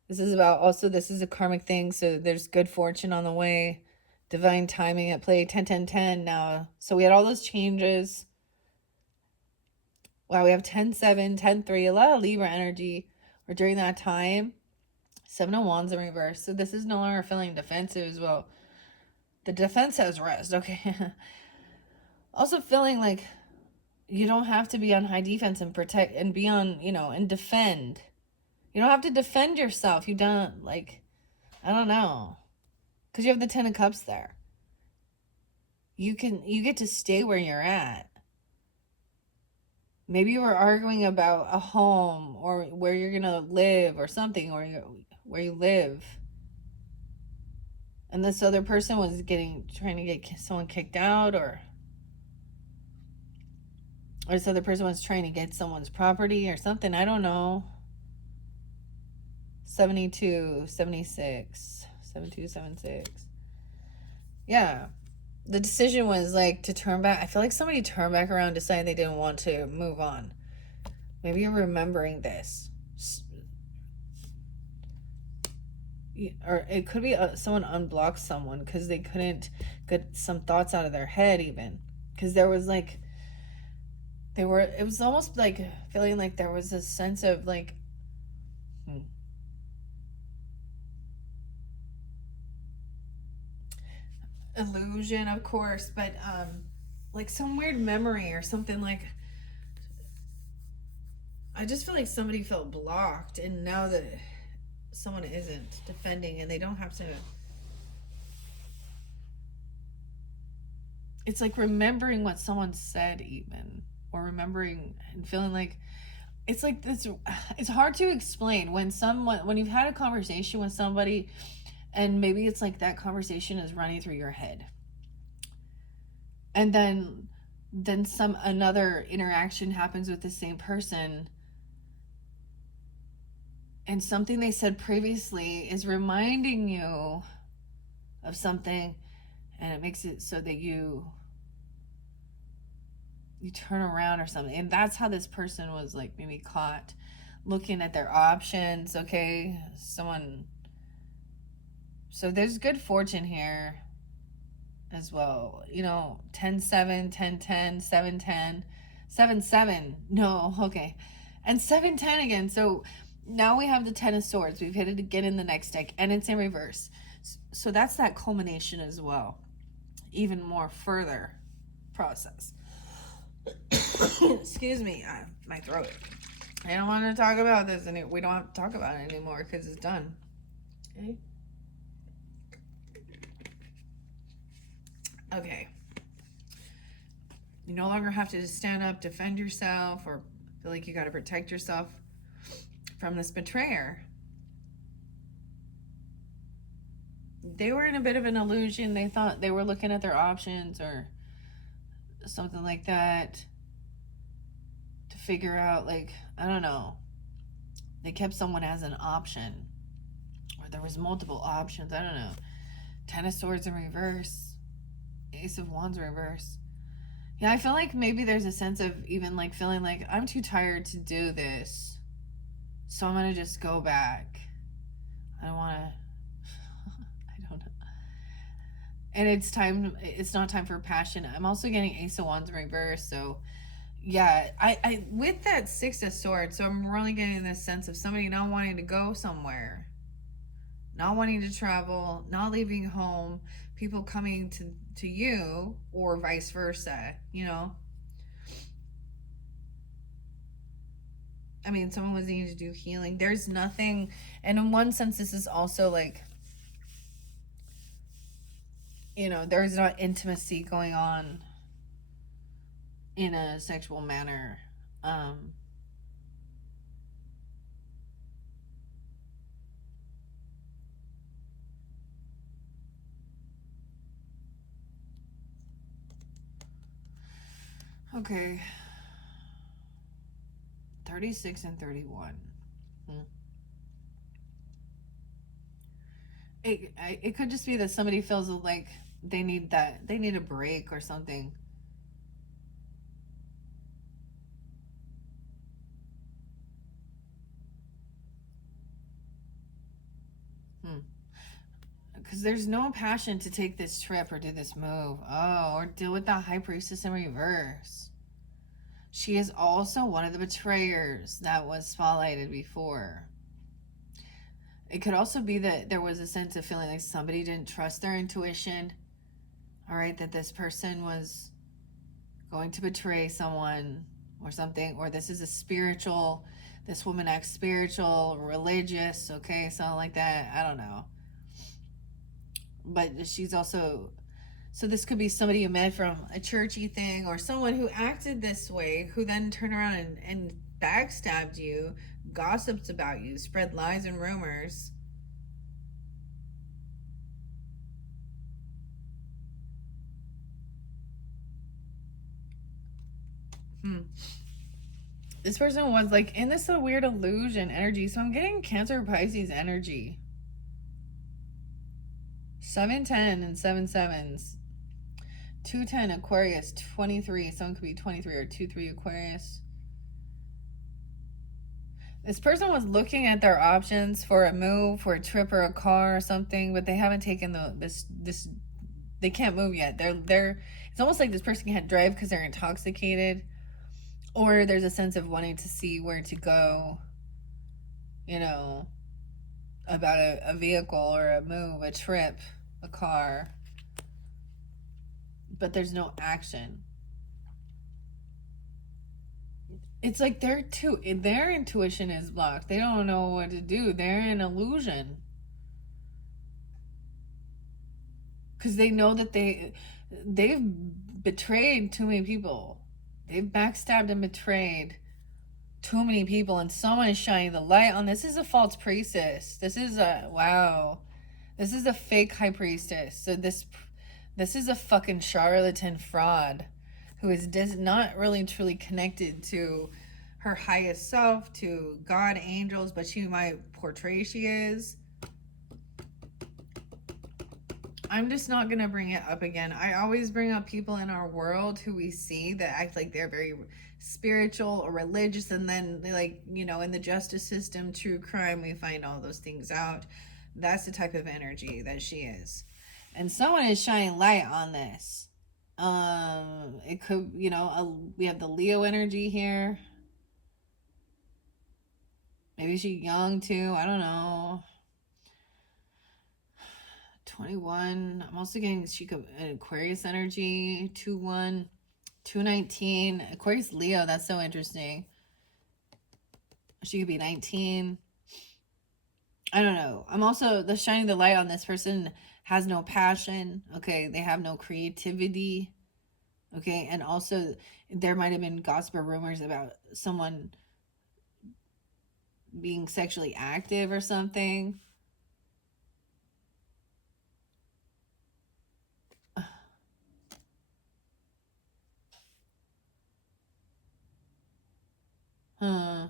This is about, also, this is a karmic thing. So there's good fortune on the way. Divine timing at play. 10, 10, 10 now. So we had all those changes. Wow, we have 10, 7, 10, 3. A lot of Libra energy. Or during that time. 7 of Wands in reverse. So this is no longer feeling defensive as well. The defense has rest. Okay. Also feeling like you don't have to be on high defense and protect and be on, and defend. You don't have to defend yourself. You don't, like, I don't know. Because you have the 10 of Cups there. You get to stay where you're at. Maybe you were arguing about a home or where you're going to live or something, or where you live. And this other person was trying to get someone kicked out, or this other person was trying to get someone's property or something. I don't know. 72, 76, 72, 76. Yeah. The decision was like to turn back. I feel like somebody turned back around, decided they didn't want to move on. Maybe you're remembering this. Or it could be someone unblocked someone because they couldn't get some thoughts out of their head even. Because there was like, it was almost like feeling like there was a sense of like, illusion, of course, but like some weird memory or something. Like, I just feel like somebody felt blocked, and now that someone isn't defending and they don't have to, it's like remembering what someone said even, or remembering and feeling like it's like this. It's hard to explain when you've had a conversation with somebody and maybe it's like that conversation is running through your head, and then another interaction happens with the same person, and something they said previously is reminding you of something, and it makes it so that you turn around or something. And that's how this person was like maybe caught looking at their options. Okay, so there's good fortune here as well. 10, 7, 10, 10, 7, 10, 7, 7. No, okay. And 7, 10 again. So now we have the 10 of Swords. We've hit it again in the next deck, and it's in reverse. So that's that culmination as well. Even more further process. Excuse me, my throat. I don't want to talk about this, and we don't have to talk about it anymore because it's done. Okay. Okay. You no longer have to just stand up, defend yourself, or feel like you got to protect yourself from this betrayer. They were in a bit of an illusion. They thought they were looking at their options or something like that to figure out, like, I don't know. They kept someone as an option, or there was multiple options. I don't know. Ten of Swords in reverse, Ace of Wands reverse. Yeah, I feel like maybe there's a sense of even like feeling like I'm too tired to do this, so I'm gonna just go back. I don't want to. I don't know. And it's time. It's not time for passion. I'm also getting Ace of Wands in reverse, so yeah. I with that Six of Swords, so I'm really getting this sense of somebody not wanting to go somewhere, not wanting to travel, not leaving home, people coming to you, or vice versa, you know? I mean, someone was needing to do healing. There's nothing, and in one sense, this is also like, there's not intimacy going on in a sexual manner. Um, okay. 36 and 31. Hmm. It could just be that somebody feels like they need a break or something. Hmm. Because there's no passion to take this trip or do this move. Oh, or deal with the High Priestess in reverse. She is also one of the betrayers that was spotlighted before. It could also be that there was a sense of feeling like somebody didn't trust their intuition. All right, that this person was going to betray someone or something, or this is a spiritual, this woman acts spiritual, religious, okay, something like that. I don't know. But she's also, so this could be somebody you met from a churchy thing, or someone who acted this way, who then turned around and backstabbed you, gossiped about you, spread lies and rumors. Hmm. This person was like in this weird illusion energy. So I'm getting Cancer Pisces energy. 710 and 7 sevens. 210 Aquarius, 23. Someone could be 23 or 23 Aquarius. This person was looking at their options for a move, for a trip or a car or something, but they haven't taken this they can't move yet. They're it's almost like this person can't drive because they're intoxicated, or there's a sense of wanting to see where to go, you know, about a vehicle or a move, a trip, a car, but there's no action. It's like their intuition is blocked. They don't know what to do. They're in illusion because they know that they've betrayed too many people. They've backstabbed and betrayed too many people, and someone is shining the light on this. Is a false priestess. This is a wow. This is a fake high priestess. So this is a fucking charlatan fraud who is not really truly connected to her highest self, to God, angels, but she might portray she is. I'm just not gonna bring it up again. I always bring up people in our world who we see that act like they're very spiritual or religious, and then they, like, in the justice system, true crime, we find all those things out. That's the type of energy that she is. And someone is shining light on this. It could, we have the Leo energy here. Maybe she's young too. I don't know. 21. I'm also getting she could Aquarius energy. 2-1. 219. Aquarius Leo. That's so interesting. She could be 19. I don't know. I'm also the shining the light on this person has no passion. Okay, they have no creativity. Okay, and also there might have been gossip or rumors about someone being sexually active or something. Huh.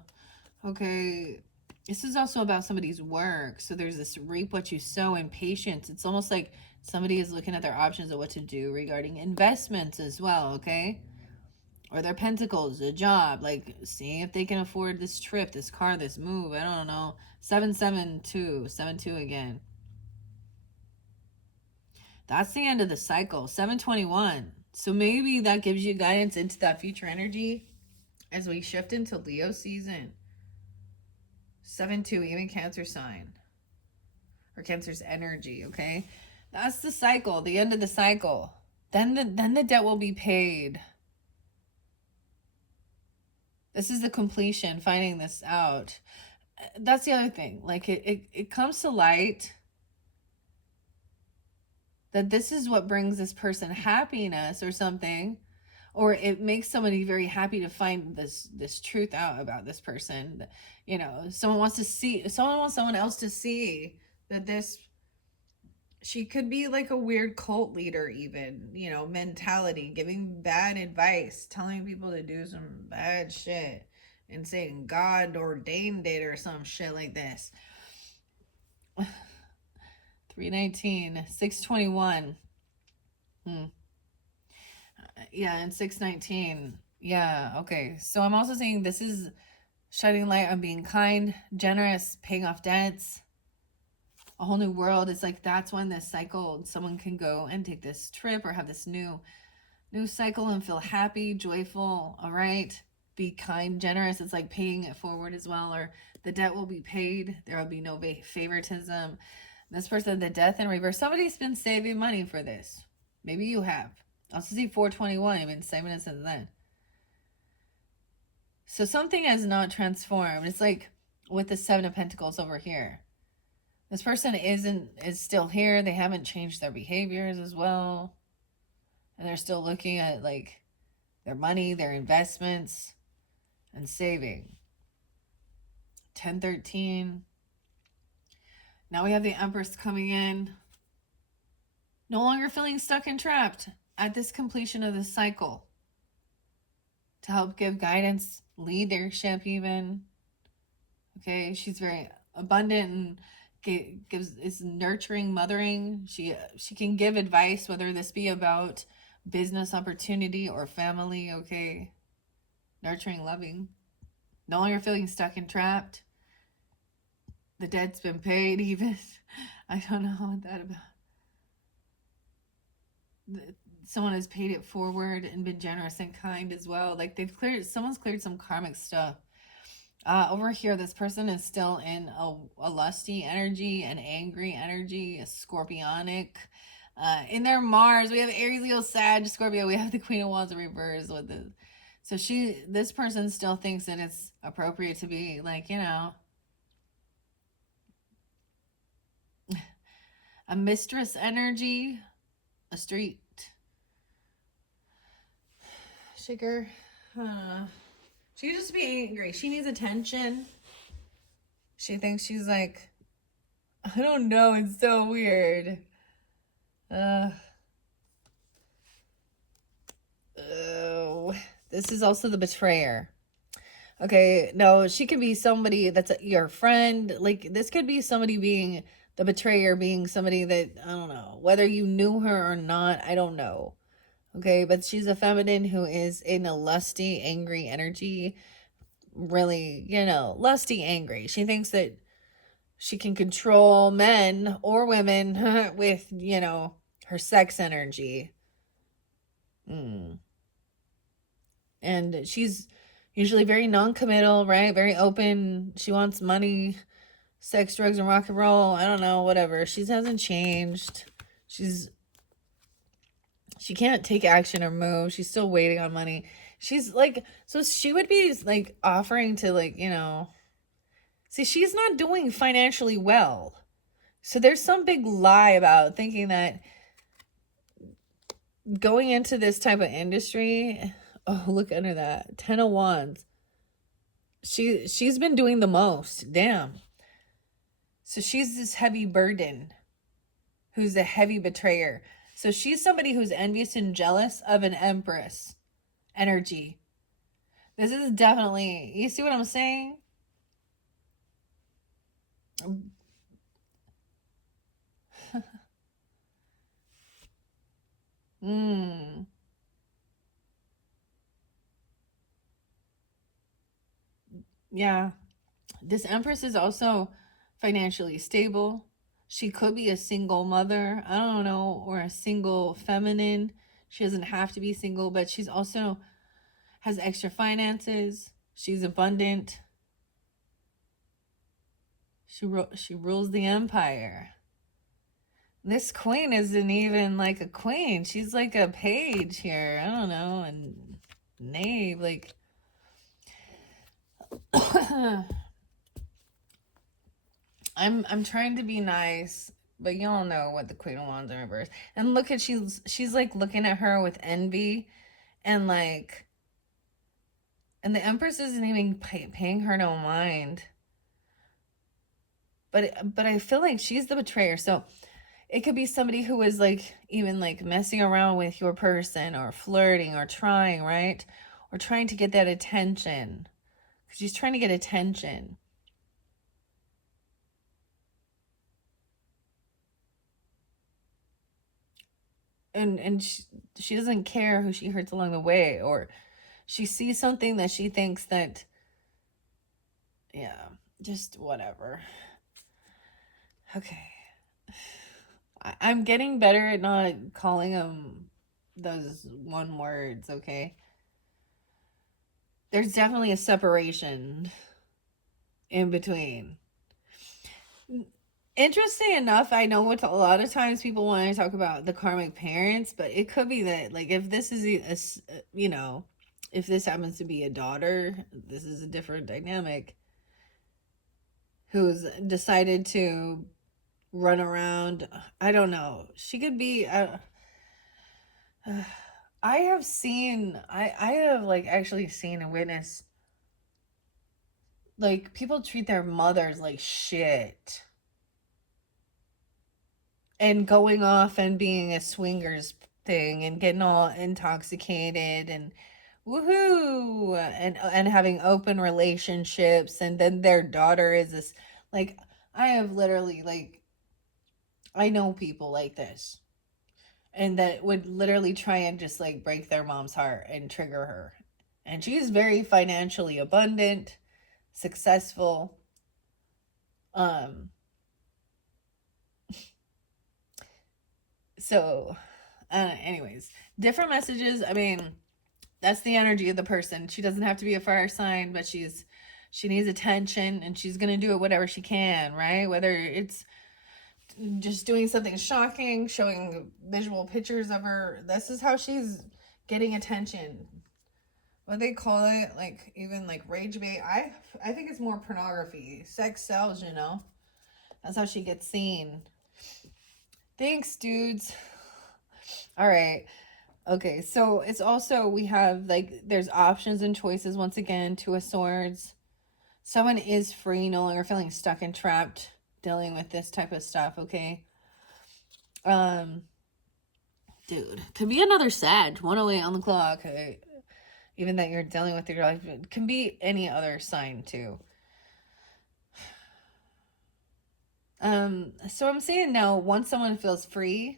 Okay. This is also about somebody's work. So there's this reap what you sow and patience. It's almost like somebody is looking at their options of what to do regarding investments as well, okay? Or their pentacles, a job, like seeing if they can afford this trip, this car, this move. I don't know. 772 again. That's the end of the cycle. 721. So maybe that gives you guidance into that future energy as we shift into Leo season. 7-2, even Cancer sign. Or Cancer's energy, okay? That's the cycle, the end of the cycle. Then the debt will be paid. This is the completion, finding this out. That's the other thing. Like it comes to light that this is what brings this person happiness or something, or it makes somebody very happy to find this truth out about this person. You know, someone wants someone else to see that this, she could be like a weird cult leader, even, you know, mentality, giving bad advice, telling people to do some bad shit and saying God ordained it or some shit like this. 319, 621. Yeah, and 619. Yeah, okay. So I'm also saying this is shedding light on being kind, generous, paying off debts, a whole new world. It's like that's when this cycle, someone can go and take this trip or have this new cycle and feel happy, joyful. All right, be kind, generous. It's like paying it forward as well, or the debt will be paid. There will be no favoritism. This person, the death in reverse, somebody's been saving money for this. Maybe you have. I also see 421, even 7 minutes since then. So something has not transformed. It's like with the 7 of Pentacles over here. This person is still here. They haven't changed their behaviors as well. And they're still looking at like their money, their investments, and saving. 1013. Now we have the Empress coming in. No longer feeling stuck and trapped at this completion of this cycle. To help give guidance, leadership even. Okay, she's very abundant and is nurturing, mothering. She can give advice, whether this be about business opportunity or family, okay? Nurturing, loving. No longer feeling stuck and trapped. The debt's been paid even. I don't know what that about. Someone has paid it forward and been generous and kind as well. Like someone's cleared some karmic stuff. Over here, this person is still in a lusty energy, an angry energy, a scorpionic. In their Mars, we have Aries, Leo, Sag, Scorpio. We have the Queen of Wands in reverse with it. So this person still thinks that it's appropriate to be like, you know, a mistress energy, a street shaker. She could just be angry. She needs attention. She thinks she's like, I don't know, it's so weird. Oh, this is also the betrayer. Okay, no, she could be somebody that's your friend. Like, this could be somebody being the betrayer, being somebody that, I don't know, whether you knew her or not, I don't know. Okay, but she's a feminine who is in a lusty, angry energy. Really, you know, lusty, angry. She thinks that she can control men or women with, you know, her sex energy. And she's usually very non-committal, right? Very open. She wants money, sex, drugs, and rock and roll. I don't know, whatever. She hasn't changed. She can't take action or move. She's still waiting on money. She's like, so she would be like offering to, like, you know, see, she's not doing financially well. So there's some big lie about thinking that going into this type of industry, oh, look under that, 10 of Wands. She's been doing the most. Damn. So she's this heavy burden who's a heavy betrayer. So she's somebody who's envious and jealous of an Empress energy. This is definitely, you see what I'm saying? Mm, yeah. This Empress is also financially stable. She could be a single mother, I don't know, or a single feminine. She doesn't have to be single, but she's also has extra finances. She's abundant. She rules the empire. This queen isn't even like a queen. She's like a page here. I don't know, and knave like I'm trying to be nice, but y'all know what the Queen of Wands in reverse. And look at she's like looking at her with envy, and like, and the Empress isn't even paying her no mind. But I feel like she's the betrayer. So it could be somebody who is like even like messing around with your person or flirting or trying, right? Or trying to get that attention. She's trying to get attention. And she doesn't care who she hurts along the way, or she sees something that she thinks that, yeah, just whatever. Okay. I'm getting better at not calling them those one words, okay? There's definitely a separation in between. Interesting enough, I know what a lot of times people want to talk about the karmic parents, but it could be that, like, if this is you know, if this happens to be a daughter, this is a different dynamic, who's decided to run around. I don't know. She could be. I have seen. I have like actually seen and witnessed like people treat their mothers like shit, and going off and being a swingers thing and getting all intoxicated and woohoo and having open relationships, and then their daughter is this, like, I have literally, like, I know people like this, and that would literally try and just like break their mom's heart and trigger her. And she's very financially abundant, successful. Um so anyways, different messages. I mean, that's the energy of the person. She doesn't have to be a fire sign, but she needs attention, and she's going to do it whatever she can, right? Whether it's just doing something shocking, showing visual pictures of her. This is how she's getting attention. What they call it, like, even like rage bait. I think it's more pornography. Sex sells, you know. That's how she gets seen. Thanks, dudes. All right. Okay, so it's also, we have like, there's options and choices once again. Two of Swords. Someone is free, no longer feeling stuck and trapped, dealing with this type of stuff, okay? Dude, could be another Sag, 108 on the clock. Okay? Even that you're dealing with your life, it can be any other sign too. So I'm saying now, once someone feels free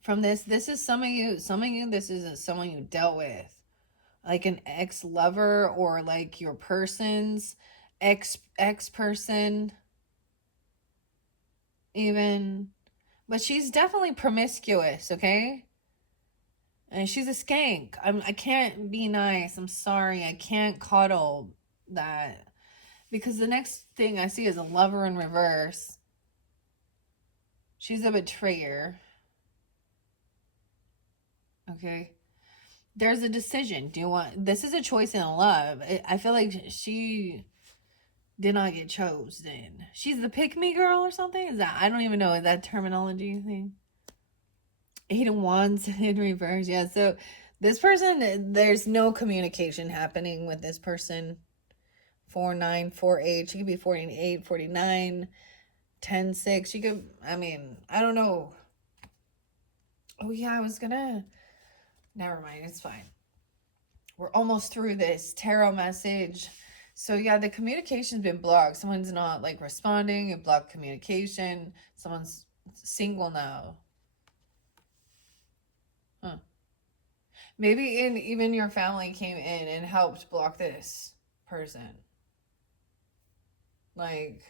from this is some of you, this is someone you dealt with, like an ex-lover, or like your person's ex person even. But she's definitely promiscuous, okay? And she's a skank. I can't be nice. I'm sorry. I can't coddle that. Because the next thing I see is a lover in reverse. She's a betrayer. Okay. There's a decision. Do you want, this is a choice in love. I feel like she did not get chosen. She's the pick me girl or something. Is that, I don't even know, is that terminology thing? 8 of Wands in reverse. Yeah, so this person, there's no communication happening with this person. 4-9, 4-8. She could be 48, 49, 10-6. She could, I mean, I don't know. Oh yeah, I was gonna, never mind, it's fine. We're almost through this tarot message. So yeah, the communication's been blocked. Someone's not like responding. You block communication. Someone's single now. Huh. Maybe even your family came in and helped block this person. Like,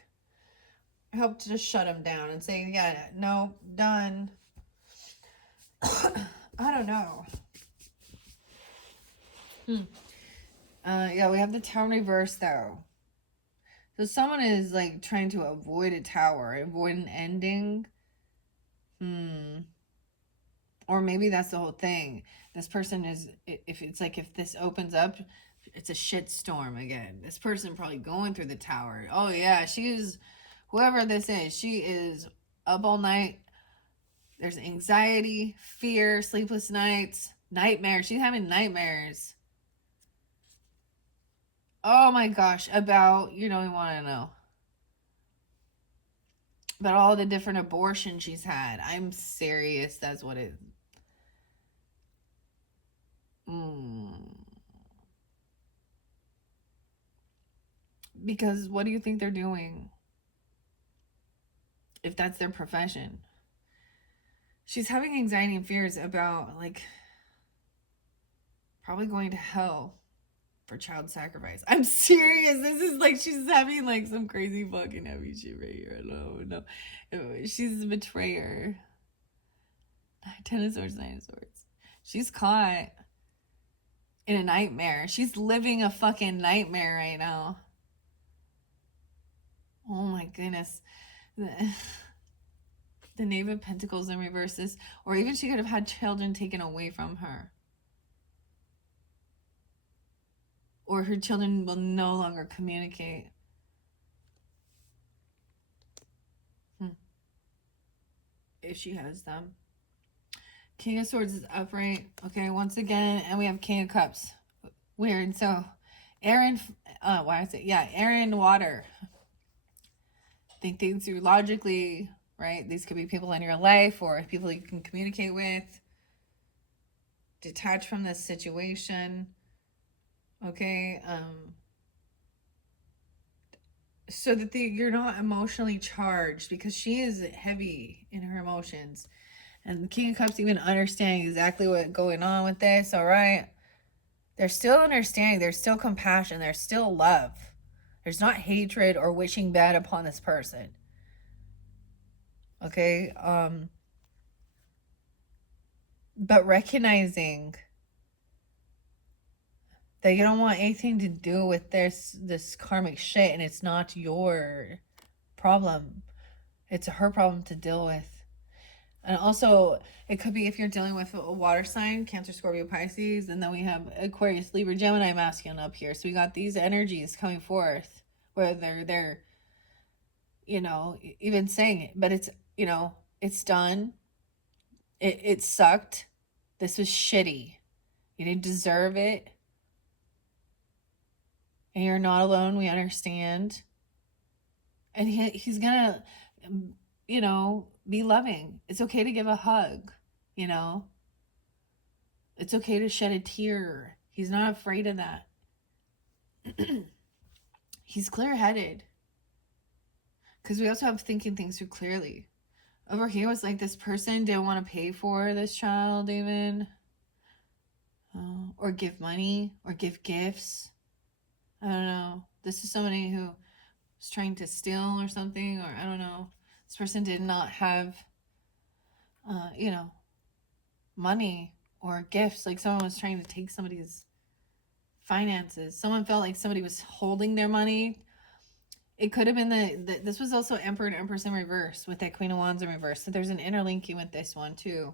helped to just shut him down and say, yeah, no, done. I don't know. Yeah, we have the tower reverse though. So someone is like trying to avoid a tower, avoid an ending. Or maybe that's the whole thing. This person is, if it's like, if this opens up, it's a shit storm again. This person probably going through the tower. Oh yeah, she is, whoever this is, she is up all night. There's anxiety, fear, sleepless nights, nightmares. She's having nightmares. Oh my gosh, about, you don't even want to know. About all the different abortions she's had. I'm serious, that's what it is. Because what do you think they're doing? If that's their profession. She's having anxiety and fears about, like, probably going to hell for child sacrifice. I'm serious. This is like, she's having like some crazy fucking heavy shit right here. No. She's a betrayer. 10 of Swords, 9 of Swords. She's caught in a nightmare. She's living a fucking nightmare right now. Oh my goodness. The Knave of Pentacles in reverse, or even she could have had children taken away from her. Or her children will no longer communicate. If she has them. King of Swords is upright. Okay, once again, and we have King of Cups. Weird. So, Aaron, Aaron Water. Think things through logically, right? These could be people in your life or people you can communicate with. Detach from this situation. Okay, so that you're not emotionally charged, because she is heavy in her emotions. And the King of Cups even understanding exactly what's going on with this, all right? There's still understanding. There's still compassion. There's still love. There's not hatred or wishing bad upon this person. Okay? But recognizing that you don't want anything to do with this karmic shit, and it's not your problem. It's her problem to deal with. And also, it could be if you're dealing with a water sign, Cancer, Scorpio, Pisces, and then we have Aquarius, Libra, Gemini, masculine up here. So we got these energies coming forth, where they're even saying it, but it's, it's done. It sucked. This was shitty. You didn't deserve it. And you're not alone. We understand. And he's gonna, be loving. It's okay to give a hug, It's okay to shed a tear. He's not afraid of that. He's clear-headed. Because we also have thinking things through clearly. Over here was like this person didn't want to pay for this child even. Or give money. Or give gifts. I don't know. This is somebody who was trying to steal or something. Or I don't know. This person did not have, money or gifts. Like someone was trying to take somebody's finances. Someone felt like somebody was holding their money. It could have been this was also Emperor and Empress in reverse with that Queen of Wands in reverse. So there's an interlinking with this one too.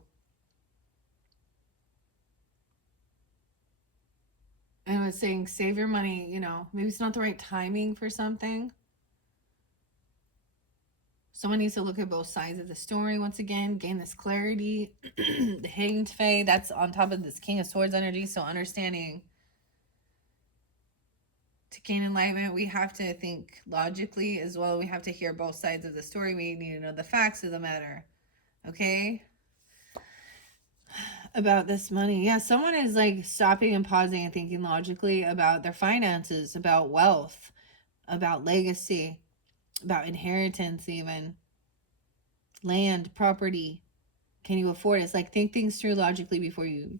And it was saying, save your money, maybe it's not the right timing for something. Someone needs to look at both sides of the story once again, gain this clarity. The Hanged Fae, that's on top of this King of Swords energy. So understanding, to gain enlightenment, we have to think logically as well. We have to hear both sides of the story. We need to know the facts of the matter. Okay? about this money. Yeah, someone is like stopping and pausing and thinking logically about their finances, about wealth, about legacy, about inheritance, even land, property. Can you afford it? It's like think things through logically before you.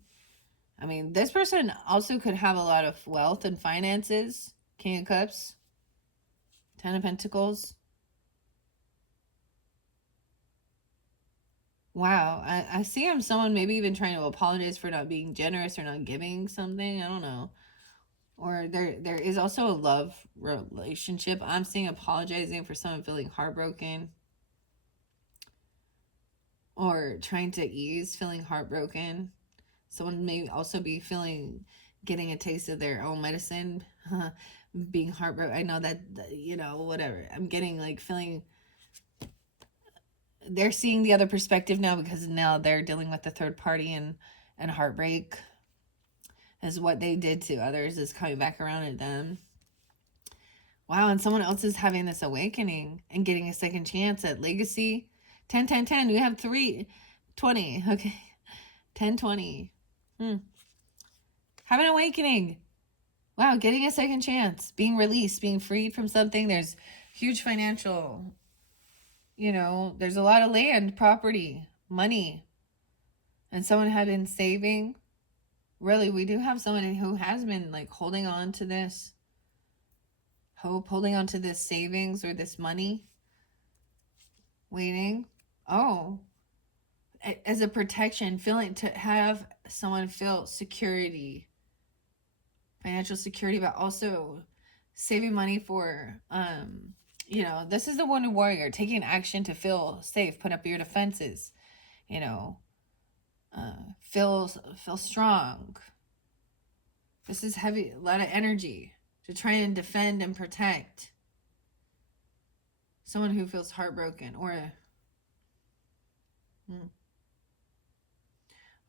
I mean, this person also could have a lot of wealth and finances. King of Cups, Ten of Pentacles. Wow, I see him someone maybe even trying to apologize for not being generous or not giving something. I don't know. Or there is also a love relationship. I'm seeing apologizing for someone feeling heartbroken. Or trying to ease feeling heartbroken. Someone may also be getting a taste of their own medicine, being heartbroken. I know that, whatever. I'm getting like feeling they're seeing the other perspective now because now they're dealing with the third party and heartbreak as what they did to others is coming back around at them. Wow, and someone else is having this awakening and getting a second chance at legacy. 10, 10, 10. We have 3, 20. Okay. 10, 20. Have an awakening. Wow, getting a second chance. Being released, being freed from something. There's huge financial, there's a lot of land, property, money. And someone had been saving. Really, we do have someone who has been like holding on to this hope, holding on to this savings or this money, waiting. Oh, as a protection, feeling to have someone feel security, financial security, but also saving money for, this is the Wounded Warrior, taking action to feel safe, put up your defenses, feel strong. This is heavy, a lot of energy to try and defend and protect someone who feels heartbroken or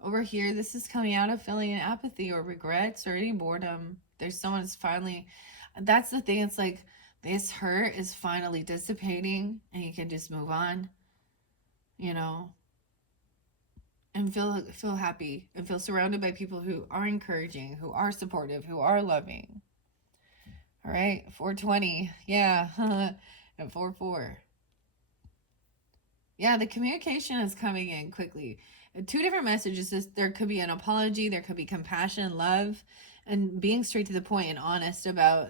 over here, this is coming out of feeling apathy or regrets or any boredom. There's someone's finally, that's the thing. It's like this hurt is finally dissipating and you can just move on, and feel happy and feel surrounded by people who are encouraging, who are supportive, who are loving. All right, 420. Yeah. And 4-4. Yeah, the communication is coming in quickly. 2 different messages. There could be an apology, there could be compassion, love, and being straight to the point and honest about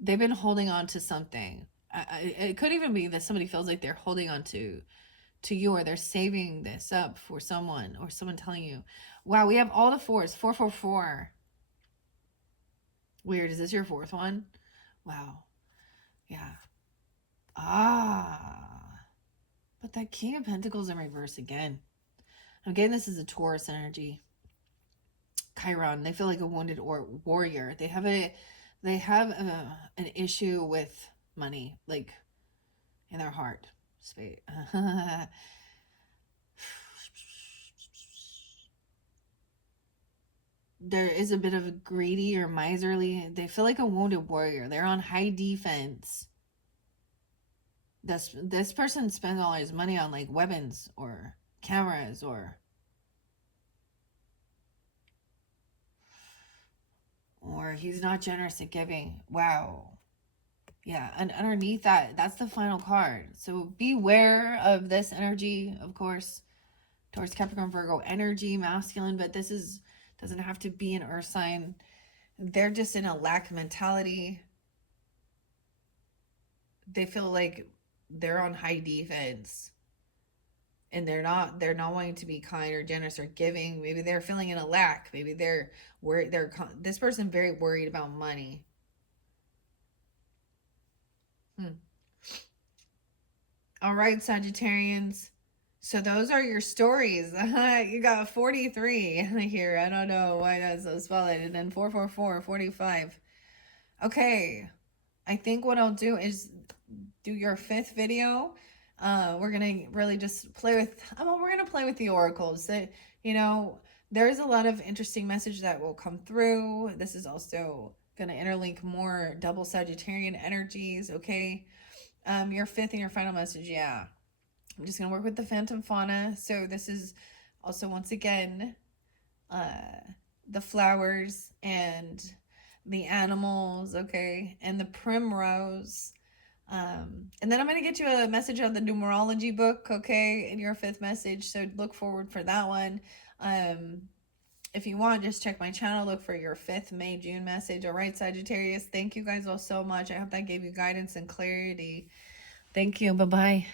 they've been holding on to something. It could even be that somebody feels like they're holding on to you, or they're saving this up for someone, or someone telling you, wow, we have all the 4s. 444. Weird. Is this your 4th one? Wow. Yeah. But that King of Pentacles in reverse again. I'm getting this as a Taurus energy. Chiron. They feel like a wounded warrior. They have an issue with money, like in their heart space. There is a bit of a greedy or miserly. They feel like a wounded warrior. They're on high defense. This person spends all his money on like weapons or cameras or he's not generous at giving. Wow. Yeah, and underneath that's the final card. So beware of this energy, of course. Taurus, Capricorn, Virgo energy, masculine, but this doesn't have to be an earth sign. They're just in a lack mentality. They feel like they're on high defense. And they're not wanting to be kind or generous or giving. Maybe they're feeling in a lack. Maybe they're worried. This person very worried about money. All right, Sagittarians. So those are your stories. You got 43 here. I don't know why that's so spelled. And then 444, 45. Okay. I think what I'll do is do your 5th video. We're going to really just play with, we're going to play with the oracles. That, there's a lot of interesting message that will come through. This is also going to interlink more double Sagittarian energies, okay? Your 5th and your final message, yeah. I'm just going to work with the Phantom Fauna. So this is also, once again, the flowers and the animals, okay, and the primrose. And then I'm going to get you a message on the numerology book, okay, in your fifth message. So look forward for that one. If you want, just check my channel, look for your 5th May, June message. All right, Sagittarius, thank you guys all so much. I hope that gave you guidance and clarity. Thank you. Bye-bye.